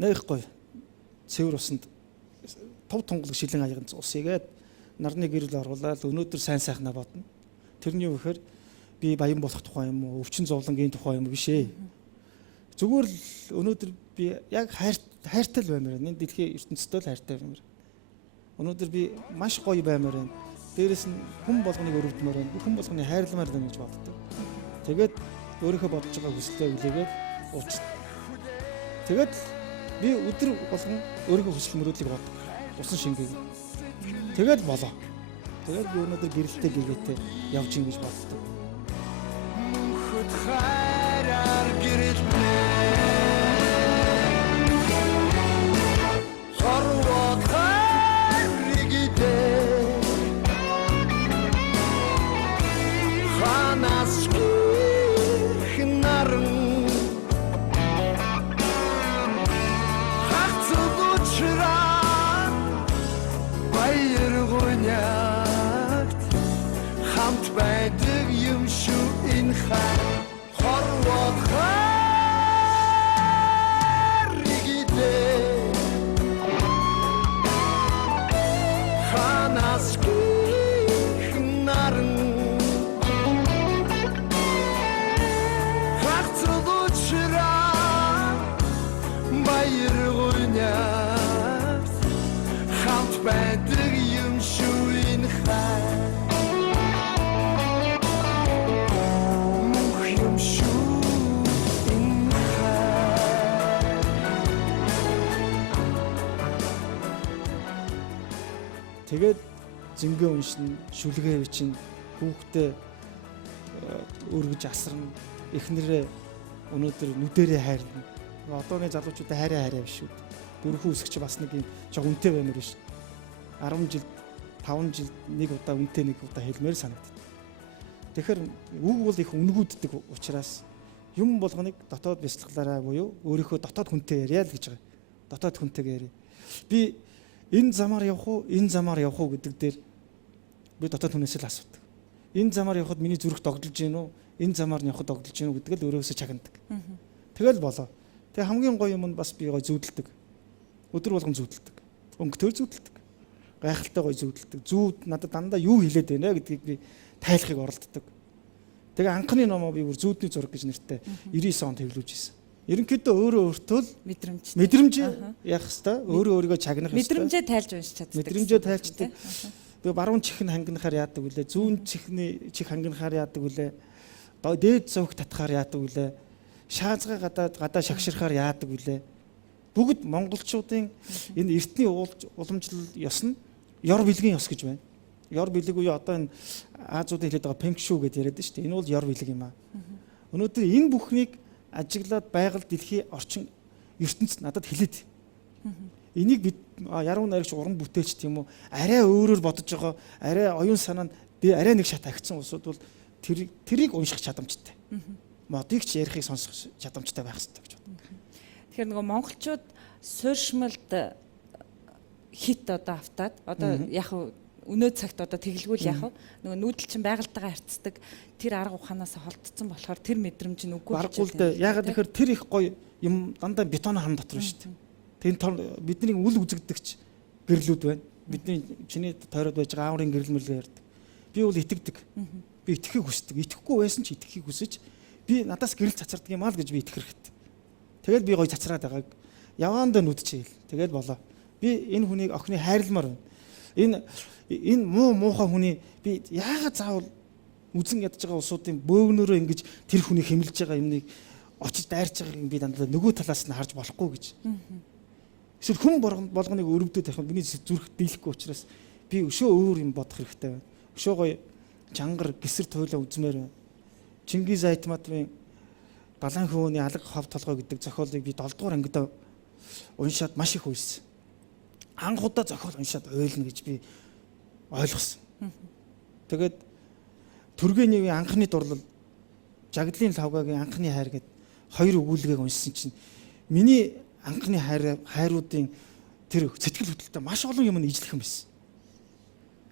нэг гоё цэвэр усанд тов тунгалаг шилэн аягийн ус игээд нарны гэрэл оруулаад өнөөдөр сайн сайхнаа бодно. Тэрний юу гэхээр би баян болох тухай юм уу, өвчин зовлонгийн тухай юм биш ээ. Зүгээр л өнөөдөр би яг хайртай л баймаар байна. Энэ дэлхийн ертөнцийн л хайртай баймаар. Өнөөдөр би маш гоё баймаар байна. Дээрээс нь хүн болгоныг өрөвдмөр байна. Хүн болгоны хайрламаар байна гэж боддог. Тэгээд өөрийнхөө бодож байгаа хүслээ үлээгээд уучлаа. Тэгээд би өдөр болгон өөрийнхөө хүсэл мөрөөдлийг боддог. Усан шингээг. Тэгээд болоо. Тэгээд би өнөөдөр гэрэлтэй гээтэй явж ийн гэж боддог. байдаг юм шүү энэ хай. Мөнх юм шүү энэ хай. Тэгээд зингээ уншин, шүлгээ бичин, хүүхдээ өргөж асарна, эхнэрээ өнөөдөр нүдэрээ хайрна. Одооны залуучуудаа хайраа биш үү? Дөрвөн үсгч бас нэг юм жоо үнэтэй баймаар биш. 10 жил, 5 жил нэг удаа үнэтэй нэг удаа хэлмээр санагдав. Тэгэхээр үг бол их үнгүүддэг учраас юм болгоныг дотоод бяцлаглаараа буюу өөрийнхөө дотоод хүнтэй яриа л гэж байгаа. Дотоод хүнтэйгээ яриа. Би энэ замаар явах уу, энэ замаар явах уу гэдэг дээр би дотоод хүнээс л асуудаг. Энэ замаар явхад миний зүрх догдолж гин үү? Энэ замаар явхад догдолж гин үү гэдэг л өөрөөсөө чагнадаг. Тэгэл болоо. Тэгээ хамгийн гоё юм нь бас би гоё зүүдэлдэг. Өдөр болгон зүүдэлдэг. Өнгөтөр зүүдэлдэг. Гайхалтай гоё зүүдэлдэг. Зүүд надад дандаа юу хэлээд байна гэдгийг би тайлахыг оролддог. Тэгээ анхны номоо би бүр зүүдний зураг гэж нэртэй 99 онд хэвлүүлж ирсэн. Ерөнхийдөө өөрөө өөртөө л мэдрэмж яах хэвээр өөрөө өөрийгөө чагнах хэвээр. Мэдрэмжээ тайлж уншиж чаддаг. Мэдрэмжээ тайлчдаг. Тэгээ баруун чих нь хангинахаар яадаг үлээ, зүүн чихний чих хангинахаар яадаг үлээ, дээд зөвх татхаар яадаг үлээ, шаазгаа гадаа шагширхаар яадаг үлээ. Бүгд монголчуудын энэ эртний уламжлал ёс нь ёр бэлгийн ёс гэж байна. Ёр бэлэг үе одоо энэ Азуудын хэлээд байгаа фэнг шу гэдээ яриад байна шүү дээ. Энэ бол ёр бэлэг юм аа. Өнөөдөр энэ бүхнийг ажиглаад байгаль дэлхийн орчин ертөнцид надад хэлээд. Энийг бид яруу найрагч уран бүтээлч тийм үү арай өөрөөр бодож байгаа, арай оюун санаа нь арай нэг шат агцсан улсууд бол тэрийг унших чадамжтай. Модыг ч ярихыг сонсох чадамжтай байх хэрэгтэй гэж боддог. Тэгэхээр нөгөө монголчууд суурьшмалд хит одоо автаад одоо яг өнөө цагт одоо тэглгүүл яг нөгөө нүүдэл чинь байгальтайгаа харьцдаг тэр арга ухаанаас холдсон болохоор тэр мэдрэмж нь үгүй болж байна. Ягаад тэгэхээр тэр их гоё юм дандаа бетон хан дотор шүү дээ. Тэнд бидний үл үзэгдэгч гэрлүүд байна. Бидний чиний тойроод байж байгаа ааврын гэрэл мэрлээ ярьдаг. Би бол итгэдэг. Би итгэхийг хүсдэг. Итгэхгүй байсан ч итгэхийг хүсэж би надаас гэрэл цацардаг юм аа л гэж би итгэх хэрэгтэй. Тэгэл би гоё цацраад байгааг яваандаа нүдчихээл. Тэгэл болоо. Би энэ хүнийг охины хайрламар байна. Энэ муухай хүний би яагаад заавал үзэн ядж байгаа улсуудын бөөгнөрөө ингэж тэр хүний хэмлэж байгаа юмныг очиж дайрч байгааг би дандаа нөгөө талаас нь харж болохгүй гэж. Эсвэл хүн болгоныг өрөвдөд тавих миний зүрх дийлэхгүй учраас би өшөө өөр юм бодох хэрэгтэй байна. Өшөө гоё чангар гисэр туйлаа үзмээр байна. Чингиз Айтматовын Далайн хөвөний алга хов толгой гэдэг зохиолыг би 7 дугаар ангид уншаад маш их уйлсан. Анх удаа зохиол уншаад ойлно гэж би ойлгосон. Тэгээд Түргэневийн анхны дурлал Жагдлын лавгагийн анхны хайр гэдэг 2 өгүүлгийг уншсан чинь миний анхны хайруудын тэр сэтгэл хөдлөлтөд маш олон юм ижлэх юм байсан.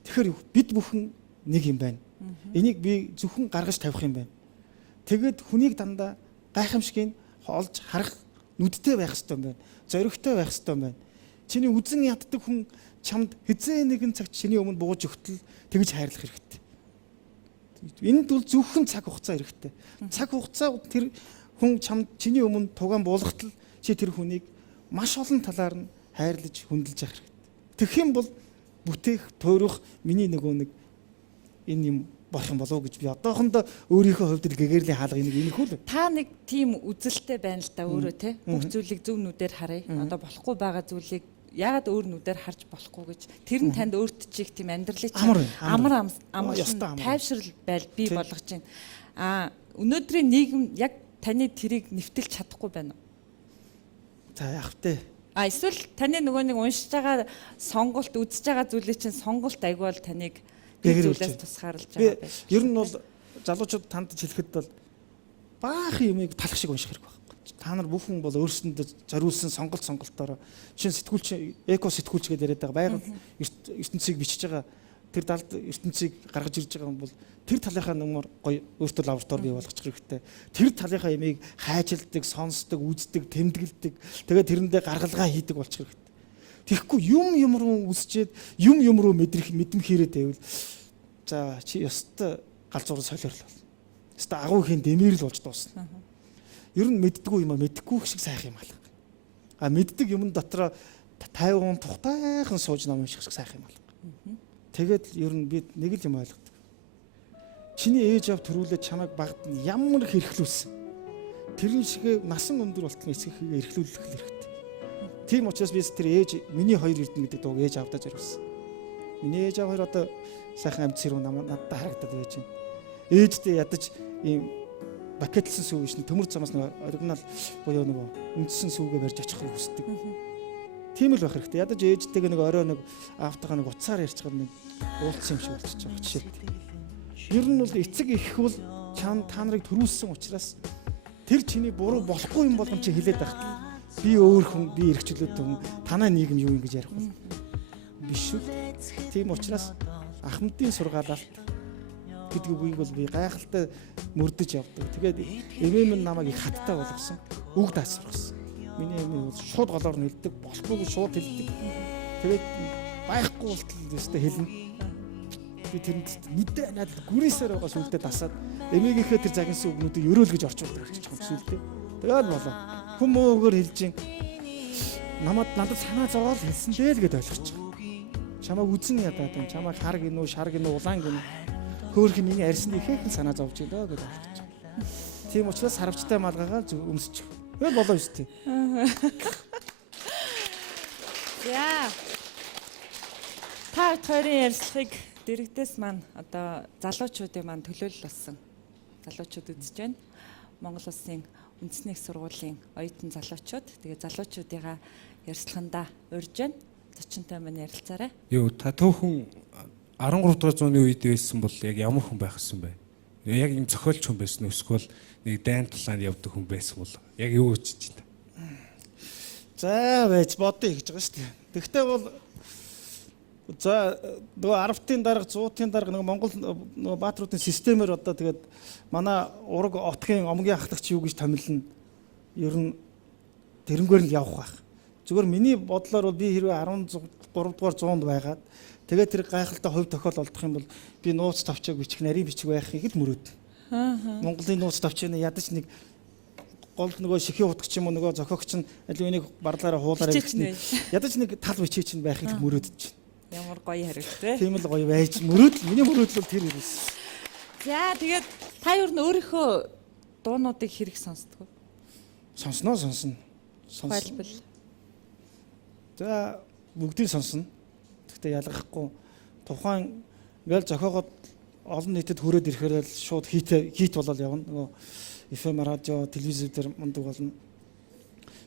Тэгэхээр бид бүхэн нэг юм байна. Энийг би зөвхөн гаргаж тавих юм байна. Тэгээд хүнийг дандаа гайхамшигын олж харах нүдтэй байх хэрэгтэй юм байна. Зоригтой байх хэрэгтэй юм байна. Чиний үзэн яддаг хүн чамд хизээ нэгэн цагт чиний өмнө бууж өгтөл тэгж хайрлах хэрэгтэй. Энд бол зөвхөн цаг хугацаа хэрэгтэй. Цаг хугацаа тэр хүн чамд чиний өмнө тугаан буулгатал чи тэр хүнийг маш олон талаар нь хайрлаж хүндэлж явах хэрэгтэй. Тэгэх юм бол бүтээх, туурах миний нөгөө нэг энэ юм болох юм болов уу гэж би одоохондоо өөрийнхөө хувьд л гэгэрлийн хаалга энийг энэхүү л. Та нэг тийм үзэлтэй байна л да өөрөө те. Бүх зүйлийг зөв нүдээр харъя. Одоо болохгүй байгаа зүйлийг яагаад өөр нүдээр харж болохгүй гэж тэр нь танд өөрт чих тийм амьдралыг амар тайвшрал байл бий болгож байна. Өнөөдрийн нийгэм яг таны тэрийг нэвтэлж чадахгүй байна уу? За яах вэ? Эсвэл таны нөгөө нэг уншиж байгаа сонголт үзэж байгаа зүйлээ чинь сонголт агвал таныг зүйлээс тусгаарлаж байгаа байх. Ер нь бол залуучууд танд хэлэхэд бол баахан юмыг талах шиг унших хэрэг байхгүй. Та нар бүхэн бол өөрсөндөө зориулсан сонголтоороо чинь сэтгүүлч эко сэтгүүлч гэдээ яриад байгаа байгаль ертөнцийг бичиж байгаа тэр далд ертөнцийг гаргаж ирж байгаа юм бол тэр талынхаа нөмөр гоё өөртөө лаборатори бий болгочих хэрэгтэй. Тэр талынхаа ямиг хайчилдаг, сонсдог, үздэг, тэмдэглэдэг. Тэгээд тэрэндээ гаргалгаа хийдэг болчих хэрэгтэй. Тэгэхгүй юм руу үсчээд юм руу мэдрэмхээрээ байвал за чи ёстой галзуур солиорлол. Ёстой агуу хийн дэмэрэл болж дуусна. Ер нь мэддэггүй юм а мэдхгүй шиг сайх юм алга. Мэддэг юм дотор 50% тухтайхан сууж ном унших сайхан юм байна. Тэгээд ер нь бид нэг л юм ойлгодог. Чиний ээж аав төрүүлээд чамайг багт нь ямар хэрхлүүлсэн. Тэрэн шиг насан өндөр болтны эсэхийг эрхлүүлэх хэрэгтэй. Тийм учраас би тэр ээж миний хоёр эрдэнэ гэдэг дууг ээж аавдаа зориулсан. Миний ээж аав хоёр одоо сайхан амьд сэрүү надад харагдаад байж байна. Ээждээ ядаж ийм бакетлсэн сүү биш төмөр замаас нэг оригинал буюу нэг үндсэн сүүгээ барьж очихыг хүсдэг. Тийм л байх хэрэгтэй. Ядаж ээжтэйгээ нэг орой нэг аавтайгаа нэг уцаар ярьчихвал нэг уулцсан юм шиг болчихж байгаа жишээ. Ер нь бол эцэг их бол та нарыг төрүүлсэн учраас тэр чиний буруу болохгүй юм болгон чи хэлээд байх. Би өөр хүн, би эргчлээд хүн, танай нийгэм юу юм гэж ярих бол биш үү? Тийм учраас ахмадын сургаалалт гэдэг үгийг бол би гайхалтай мөрдөж явдаг. Тэгээд эмээн минь намайг их хаттай болгосон. Үг даасрахсан. Миний эмээ бол шууд голоор нь хэлдэг, болохгүйг шууд хэлдэг. Тэгээд байхгүй болтол өстэй хэлнэ. Би тэрэнд мэдээ надад гүрээсээр байгаа сүлдээ дасаад эмээгийнхээ тэр загинсан үгнүүдийг өрөөл гэж орчуулдаг болчих юм сүлдээ. Тэгээд болоо. Хүм муугаар хэлж ин надад санаа зовоол хэлсэн дээ л гэдээ ойлгочих. Чамайг үзэн ядаад юм. Чамайг хар гинүү, шар гинүү, улаан гинүү. Хөөхөн миний арьсны ихэхэн санаа зовж илээ гэж ойлгочих. Тийм учраас харавчтай малгайгаа өмсчих. Тэгэл болоо юу тээ. За. Та хоёрын ярилцлагыг дэрэгдээс маань одоо залуучуудын маань төлөөлөл болсон. Залуучууд үзэж байна. Монгол Улсын үндэсний их сургуулийн оюутан залуучууд. Тэгээ залуучуудыгаа ярилцлагандаа урьж байна. Зочинтой маань ярилцаарай. Юу та төөхөн 13 дугаар зууны үед байсан бол яг ямар хүн байх гэсэн бэ? Яг юм зохиолч хүн байсан уу эсвэл нэг дайн талаанд явдаг хүн байсан бол яг юу гэж байна? За байж бодъё гэж байгаа шүү дээ. Тэгвэл бол за нөгөө 10-ын дарга 100-ын дарга нөгөө Монгол нөгөө баатруудын системээр одоо тэгээд манай ураг отгийн омгийн ахлагч юу гэж томилно. Ер нь тэрнгээр нь явах байх. Зүгээр миний бодлоор бол би хэрвээ 13 дугаар 100-д байгаад тэгээд тэр гайхалтай хувь тохиол олдох юм бол би нууц тавчааг бичих нарийн бичиг байхыг л мөрөөднө. Монголын нууц тавчааны ядаж нэг гол нөгөө шихийн утгач юм уу нөгөө зохиогч нь аль үнийг барлаараа хуулаараа бичнэ. Ядаж нэг тал бичээ чинь байхыг л мөрөөдөж байна. Ямар гоё хариулт тийм л гоё байж мөрөөдөл миний мөрөөдөл бол тэр ирсэн. За тэгээд та юу н өөрийнхөө дуунуудыг хэрэг сонсдог уу? Сонсноо. Байлбал. За бүгдийг сонсно. Гэхдээ ялгахгүй тухайн ингээл зохиогоод олон нийтэд хүрээд ирэхээр л шууд хит болол явна. Нөгөө FM радио, телевиз дээр мундаг болно.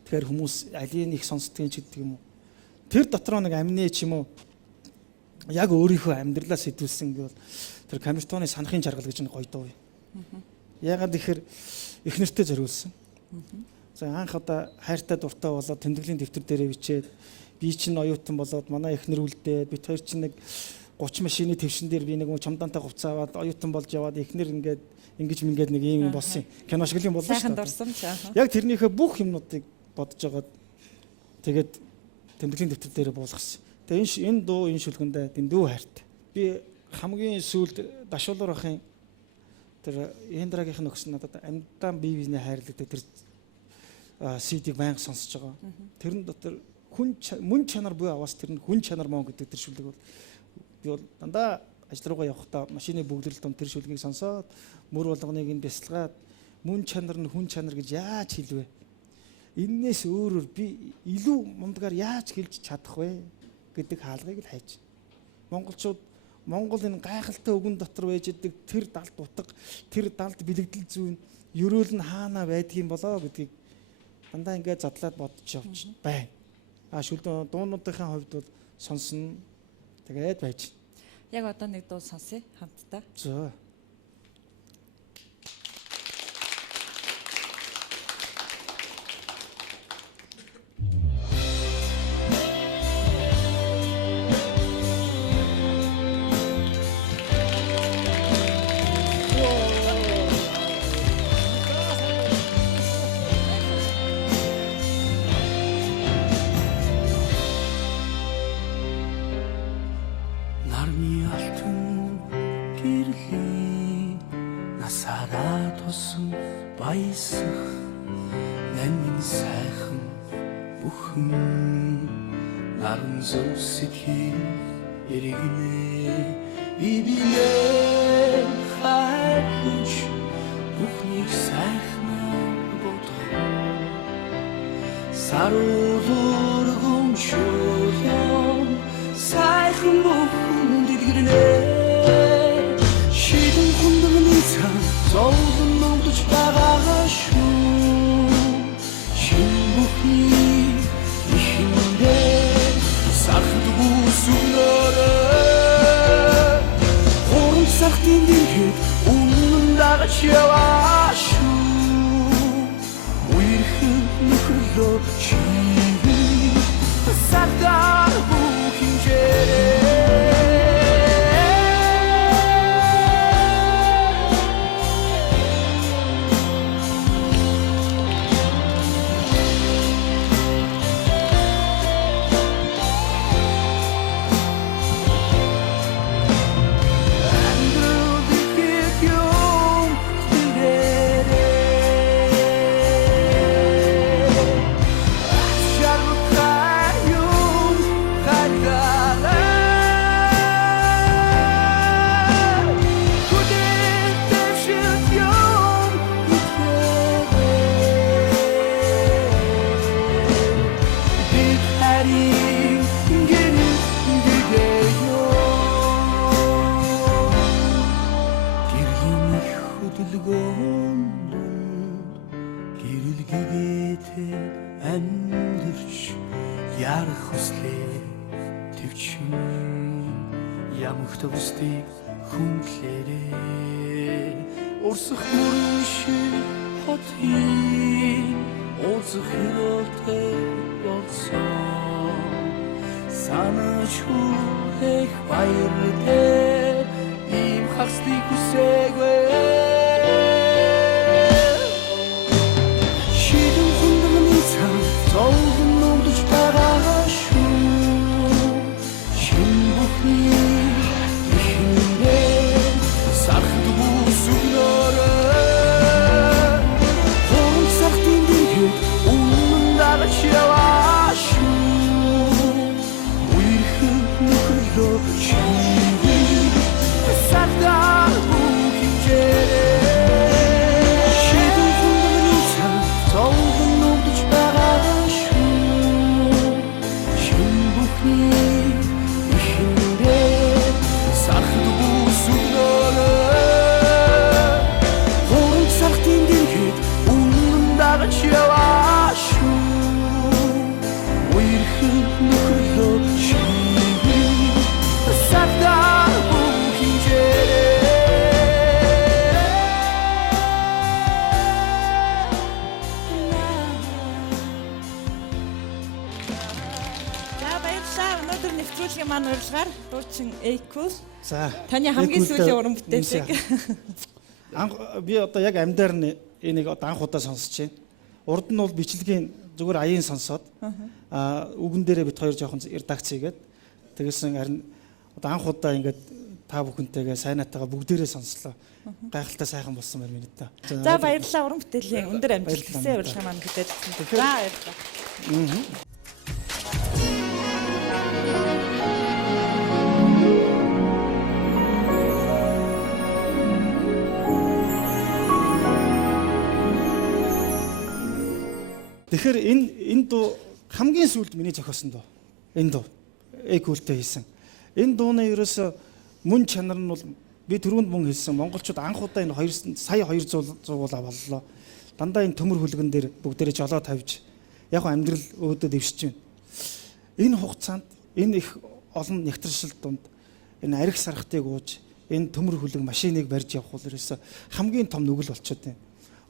Тэгэхээр хүмүүс алийг их сонсдгийг ч гэдэг юм уу. Тэр дотроо нэг амны ч юм уу яг өөрийнхөө амьдралаа сэтүүлсэн гэвэл тэр камертоны санахын жаргал гэж нэг гоё дуу юм. Ягаад гэхээр их нэртэй зориулсан. За анх одоо хайртай дуртай болоод тэмдэглэлийн дэвтэр дээрээ бичээд би чинь оюутан болоод манай эхнэр үлдээд бид хоёр чинь нэг 30 машины твшин дээр би нэг чамдаантай хувцас аваад оюутан болж яваад эхнэр ингэж нэг ийм болсон. Кино шиг юм боллоо шүү дээ. Сайхан дурсамж аа. Яг тэрнийхээ бүх юмнуудыг бодож агаад тэгээд тэмдэглэлийн дэвтэр дээрээ буулгасан. Тэгээд энэ дуу энэ шүлгэндээ дэндүү хайртай. Би хамгийн сүүлд дашуулуур ахын тэр Эндрагийн нөхс надад амьдаан бие биенээ хайрлагдав тэр CD-г байнга сонсож байгаа. Тэрэн дотор мөн чанар буй аваас тэр нь хүн чанар мөн гэдэг тэр шүлэг бол би бол дандаа ажил руугаа явахдаа машины бөглөрөл том тэр шүлгийг сонсоод мөр болгоныг нь бясалгаад мөн чанар нь хүн чанар гэж яаж хэлвэ? Иннээс өөрөөр би илүү мундагаар яаж хэлж чадах вэ гэдэг хаалгыг л хайж. Монголчууд Монгол энэ гайхалтай өгөн дотор байж идэг тэр далд утга, тэр далд бэлэгдэл зүүн ерөөл нь хаана байдгийг болоо гэдгийг дандаа ингээд задлаад бодож явж байна. Шүлдэн дуунуудынхаа хувьд бол сонсно. Тэгээд байж. Яг одоо нэг дуу сонсъё хамтдаа. За. Нарны алтан гэрлийн насаараа тусан баясах нэмэн сайхан бүхэн наран зөв сэтгэл эргэнэ ибилээ хайж бүхнийг сайхнаар бодох сарулуур гомшуулан сайхан бүхэн дэлгэрнэ шидэн хүндэгний цан зовлон номдож байгаа шүү шин бүхний ихэндээ сахдгүй сүнөрөө хорон сахтын дэрхэд үнэн дагаж яваа шүү үерхэн нөхөрлөө чигээр сахтар бүхэн жирээ амьдэрч ярах хүслээ төвчин ямх төвсдийг хүндлээрээ урсах мөрөн шиг хотын уулзах хэрэлтэй болсон санаж хүлэх баяртай ийм хагслыг хүсээгүй зовлон номдож байгаа шүү шин бүхний ихэндээ сахдгүй сүнөрөө хорон сахтын дэрхэд үнэн дагаж яваа шүү үерхэн нөхөрлөө чигээр сахтар бүхэн жирээ шидэн хүндэгний цан зовлон номдож байгаа маань урилгаар дуучин Эйкул. За. Таны хамгийн сүүлийн уран бүтээлийг би одоо яг амьдаар энийг одоо анх удаа сонсож байна. Урд нь бол бичлэгийн зүгээр аяын сонсоод үгэн дээрээ бит хоёр жоохон редакц хийгээд тэгсэн харин одоо анх удаа ингээд та бүхэнтэйгээ сайнатайгаа бүгдээрээ сонслоо. Гайхалтай сайхан болсон байна минь та. За баярлалаа уран бүтээлийн өндөр амжилт хүсье урилга маань хөтөлсөн. За баярлалаа. Тэгэхээр энэ дуу хамгийн сүүлд миний зохиосон дуу. Энэ дуу Эйкултэй хийсэн. Энэ дууны ерөөсө мөн чанар нь бол би түрүүнд мөн хэлсэн монголчууд анх удаа энэ 200 аваллаа. Дандаа энэ төмөр хүлгэн дээр бүгдээрээ жолоо тавьж яг амьдрал өөдөө дэвшиж байна. Энэ хугацаанд энэ их олон нэгтршил донд энэ арх сархтыг ууж энэ төмөр хүлэг машиныг барьж явах бол ерөөсө хамгийн том нүгэл болчиход байна.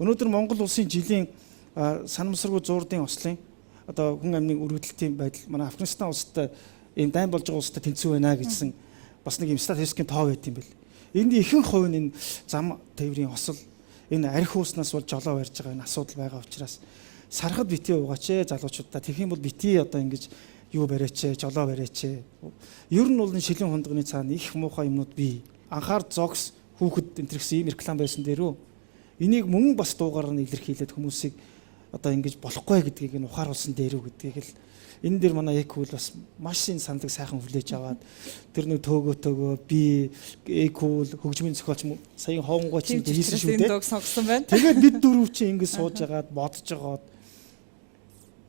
Өнөөдөр Монгол улсын жилийн санамсаргүй зуурдын ослын одоо хүн амны өргөдөлтийн байдал манай Афганистан улстай ийм дайн болж байгаа улстай тэнцүү байна гэсэн бас нэг юм статистикийн тоо байт юм бэл. Энд ихэнх хувь нь энэ зам тээврийн осол энэ арх ууснаас бол жолоо барьж байгаа энэ асуудал байгаа учраас сархад битгий уугаач залуучуудаа тэгэх юм бол битгий одоо ингэж юу бариач жолоо бариач. Ер нь бол энэ шилэн хундганы цаана их муухай юмнууд бий. Анхаар зогс хүүхэд энэ гэсэн ийм реклам байсан дээрөө энийг мөн бас дуугаар нь илэрхийлээд хүмүүсийг одоо ингэж болохгүй гэдгийг нь ухааруулсан дээрүү гэдгийг л энэ дээр манай Экул бас маш энэ саналыг сайхан хүлээж аваад тэр нэг төөгөө би Экул хөгжмийн зохиолч саяхан хоонгой чинь хийсэн шүү энэ дээ. дог сонгосон байна. Тэгээд бид дөрөв чинь ингэж сууж агаад бодож агаад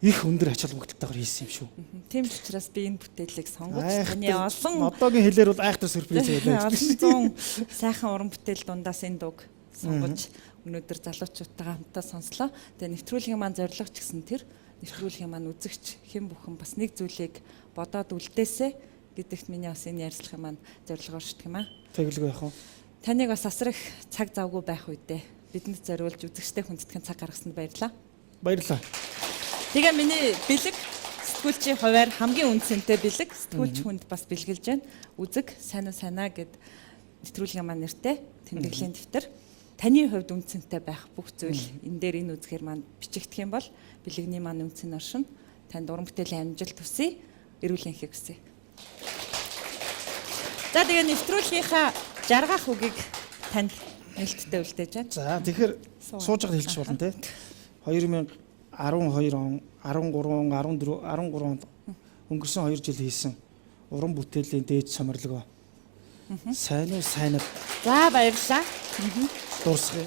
их өндөр ач холбогдолтойгоор хийсэн юм шүү. Тийм ч учраас би энэ бүтээлийг сонгож таны олон одоогийн хэлээр бол айхтар сюрприз байлаа. олон сайхан уран бүтээл дундаас энэ дог сонгож өнөөдөр залуучуудтайгаа хамтдаа сонслоо. Тэгээ нэвтрүүлгийн маань зорилго ч гэсэн тэр нэвтрүүлгийн маань үзэгч хэн бүхэн бас нэг зүйлийг бодоод үлдээсэ гэдэгт миний бас энэ ярилцлагын маань зорилгоор шигдэг юм аа. Тэгэлгүй яах вэ? Таныг бас асар их цаг завгүй байх үедээ бидэнд зориулж үзэгчтэй хүндэтгэн цаг гаргасанд баярлалаа. Баярлалаа. Тэгээ миний бэлэг сэтгүүлчийн хуваар хамгийн үнцэнтэй бэлэг сэтгүүлч хүнд бас бэлгэлж байна. Үзэг сайнаа гэд нэвтрүүлгийн маань нэртэй тэмдэглэлийн дэвтэр. Таны хувьд үнцэнтэй байх бүх зүйл энэ дээр энэ үзгээр маань бичигдэх юм бол бэлэгний маань үнцэн оршин танд уран бүтээлийн амжилт хүсье, эрүүл энхийг хүсье. За тэгээ нэвтрүүлгийнхаа жаргах үгийг танд нээлттэй үлдээж байна. За тэгэхээр сууж байгаа хэлчих болно те. 2012 он, 13 онд өнгөрсөн 2 жил хийсэн уран бүтээлийн дээд самарлгаа. Сайн уу сайн уу. За баярлалаа. Дуусгая.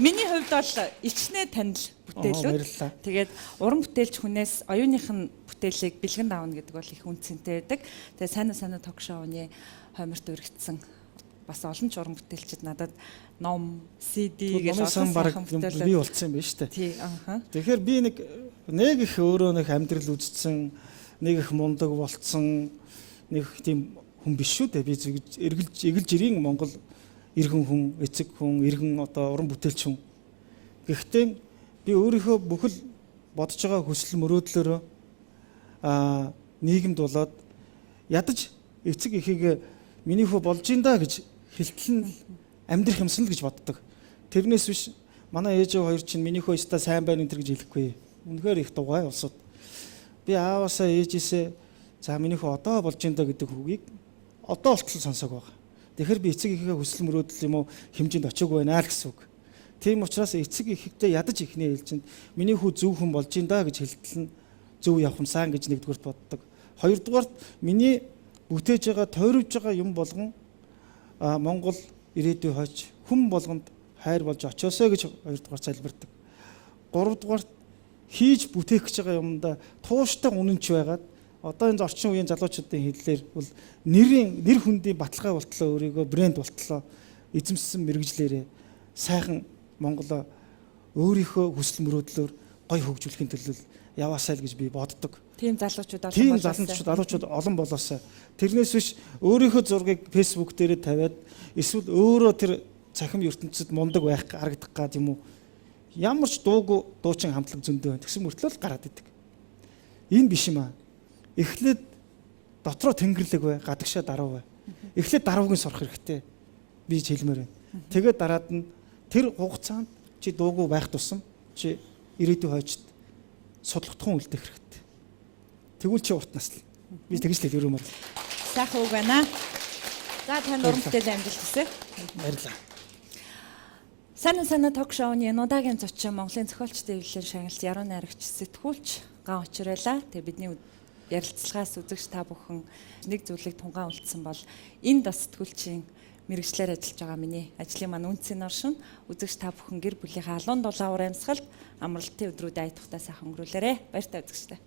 Миний хувьд бол ичнээ танил бүтээлүүд. Баярлалаа. Тэгээд уран бүтээлч хүнээс оюуных нь бүтээлийг бэлгэн давна гэдэг бол их үнцэнтэй байдаг. Тэгээд сайн ток шоуны хойморт өргөцсөн бас олон ч уран бүтээлчид надад ном, CD гэж олон сайхан бүтээлүүд бий болцсон юм байна шүү дээ. Тий, ааха. Тэгэхээр би нэг их өөрөө нэг амьдрал үзсэн, нэг их мундаг болцсон, нэг тийм хүн биш шүү дээ. Би эгэлж ирийн Монгол иргэн хүн, эцэг хүн, иргэн одоо уран бүтээлч хүн. Гэхдээ би өөрийнхөө бүхэл бодож байгаа хүсэл мөрөөдлөөрөө нийгэмд болоод ядаж эцэг эхийг миний хүү болж ин да гэж хэлтэл амьдрах юмсан л гэж боддог. Тэрнээс биш манай ээж хоёр чинь миний хөө өстө сайн байна энэ гэж хэлэхгүй. Үнэхээр их дугай улсууд. Би ааваасаа ээжээсээ за миний хөө одоо болж ин да гэдэг үгийг одоо болтол сонсоог байгаа. Тэгэхээр би эцэг эхийнхээ хүсэл мөрөөдөл юм уу хэмжээнд очиагүй байна л гэсэн үг. Тийм учраас эцэг эхтэй ядаж ихний ээлжинд миний хүү зөв хүн болж ин да гэж хэлтэл нь зөв явахмсан гэж нэгдүгürt боддог. Хоёрдугаарт миний бүтээж байгаа тойрвж байгаа юм болгон Монгол ирээдүй хойч хүн болгонд хайр болж очиосоо гэж хоёрдугаар залбирдаг. Гуравдугаарт хийж бүтээх гэж байгаа юмдаа тууштай үнэнч байгаад одоо энэ орчин үеийн залуучуудын хэллээр бол нэр хүндийн баталгаа болтлоо өөрийгөө брэнд болтлоо эзэмссэн мэрэгжлээрээ сайхан Монголоо өөрийнхөө хүсэл мөрөөдлөөр гой хөгжүүлэхийн төлөө яваасай л гэж би боддог. Тийм залуучууд олон болоосаа. Тэрнээс биш өөрийнхөө зургийг Facebook дээр тавиад эсвэл өөрөө тэр цахим ертөнцид мундаг байх харагдах гад юм уу? Ямар ч дуугүй дуучин хамтлаг зөндөө тэгсэн мөртлөө гараад идэг. Энэ биш юм аа. Эхлээд дотроо тэнгэрлэг бай, гадагшаа даруй бай. Эхлээд даруугийн сурах хэрэгтэй. Би хэлмээр байна. Тэгээд дараад нь тэр хугацаанд чи дуугүй байх тусам чи ирээдүйн хойчд судлагдхан үлдэх хэрэгтэй. Тэгвэл чи урт насл. Би тэгж л хэлмээр. Сайхан үг байна. За танд уран бүтээлийн амжилт хүсье. Баярлалаа. Санаа ток шоуны удаагийн зочин Монголын зохиолчдын хэвлэлээр шагналж яруу найрагч сэтгүүлч ган очролаа. Тэгээ бидний ярилцлагаас үзэгч та бүхэн нэг зүйлийг тунгаан үлдсэн бол энэ бас сэтгүүлчийн мэрэгчлэр ажиллаж байгаа миний ажлын маань үнцэн оршин үзэгч та бүхэн гэр бүлийнхээ алуун дулаавар амьсгалд амралтын өдрүүд ая тухтай сайхан өнгөрүүлээрэ. Баяртай үзэгчтэй.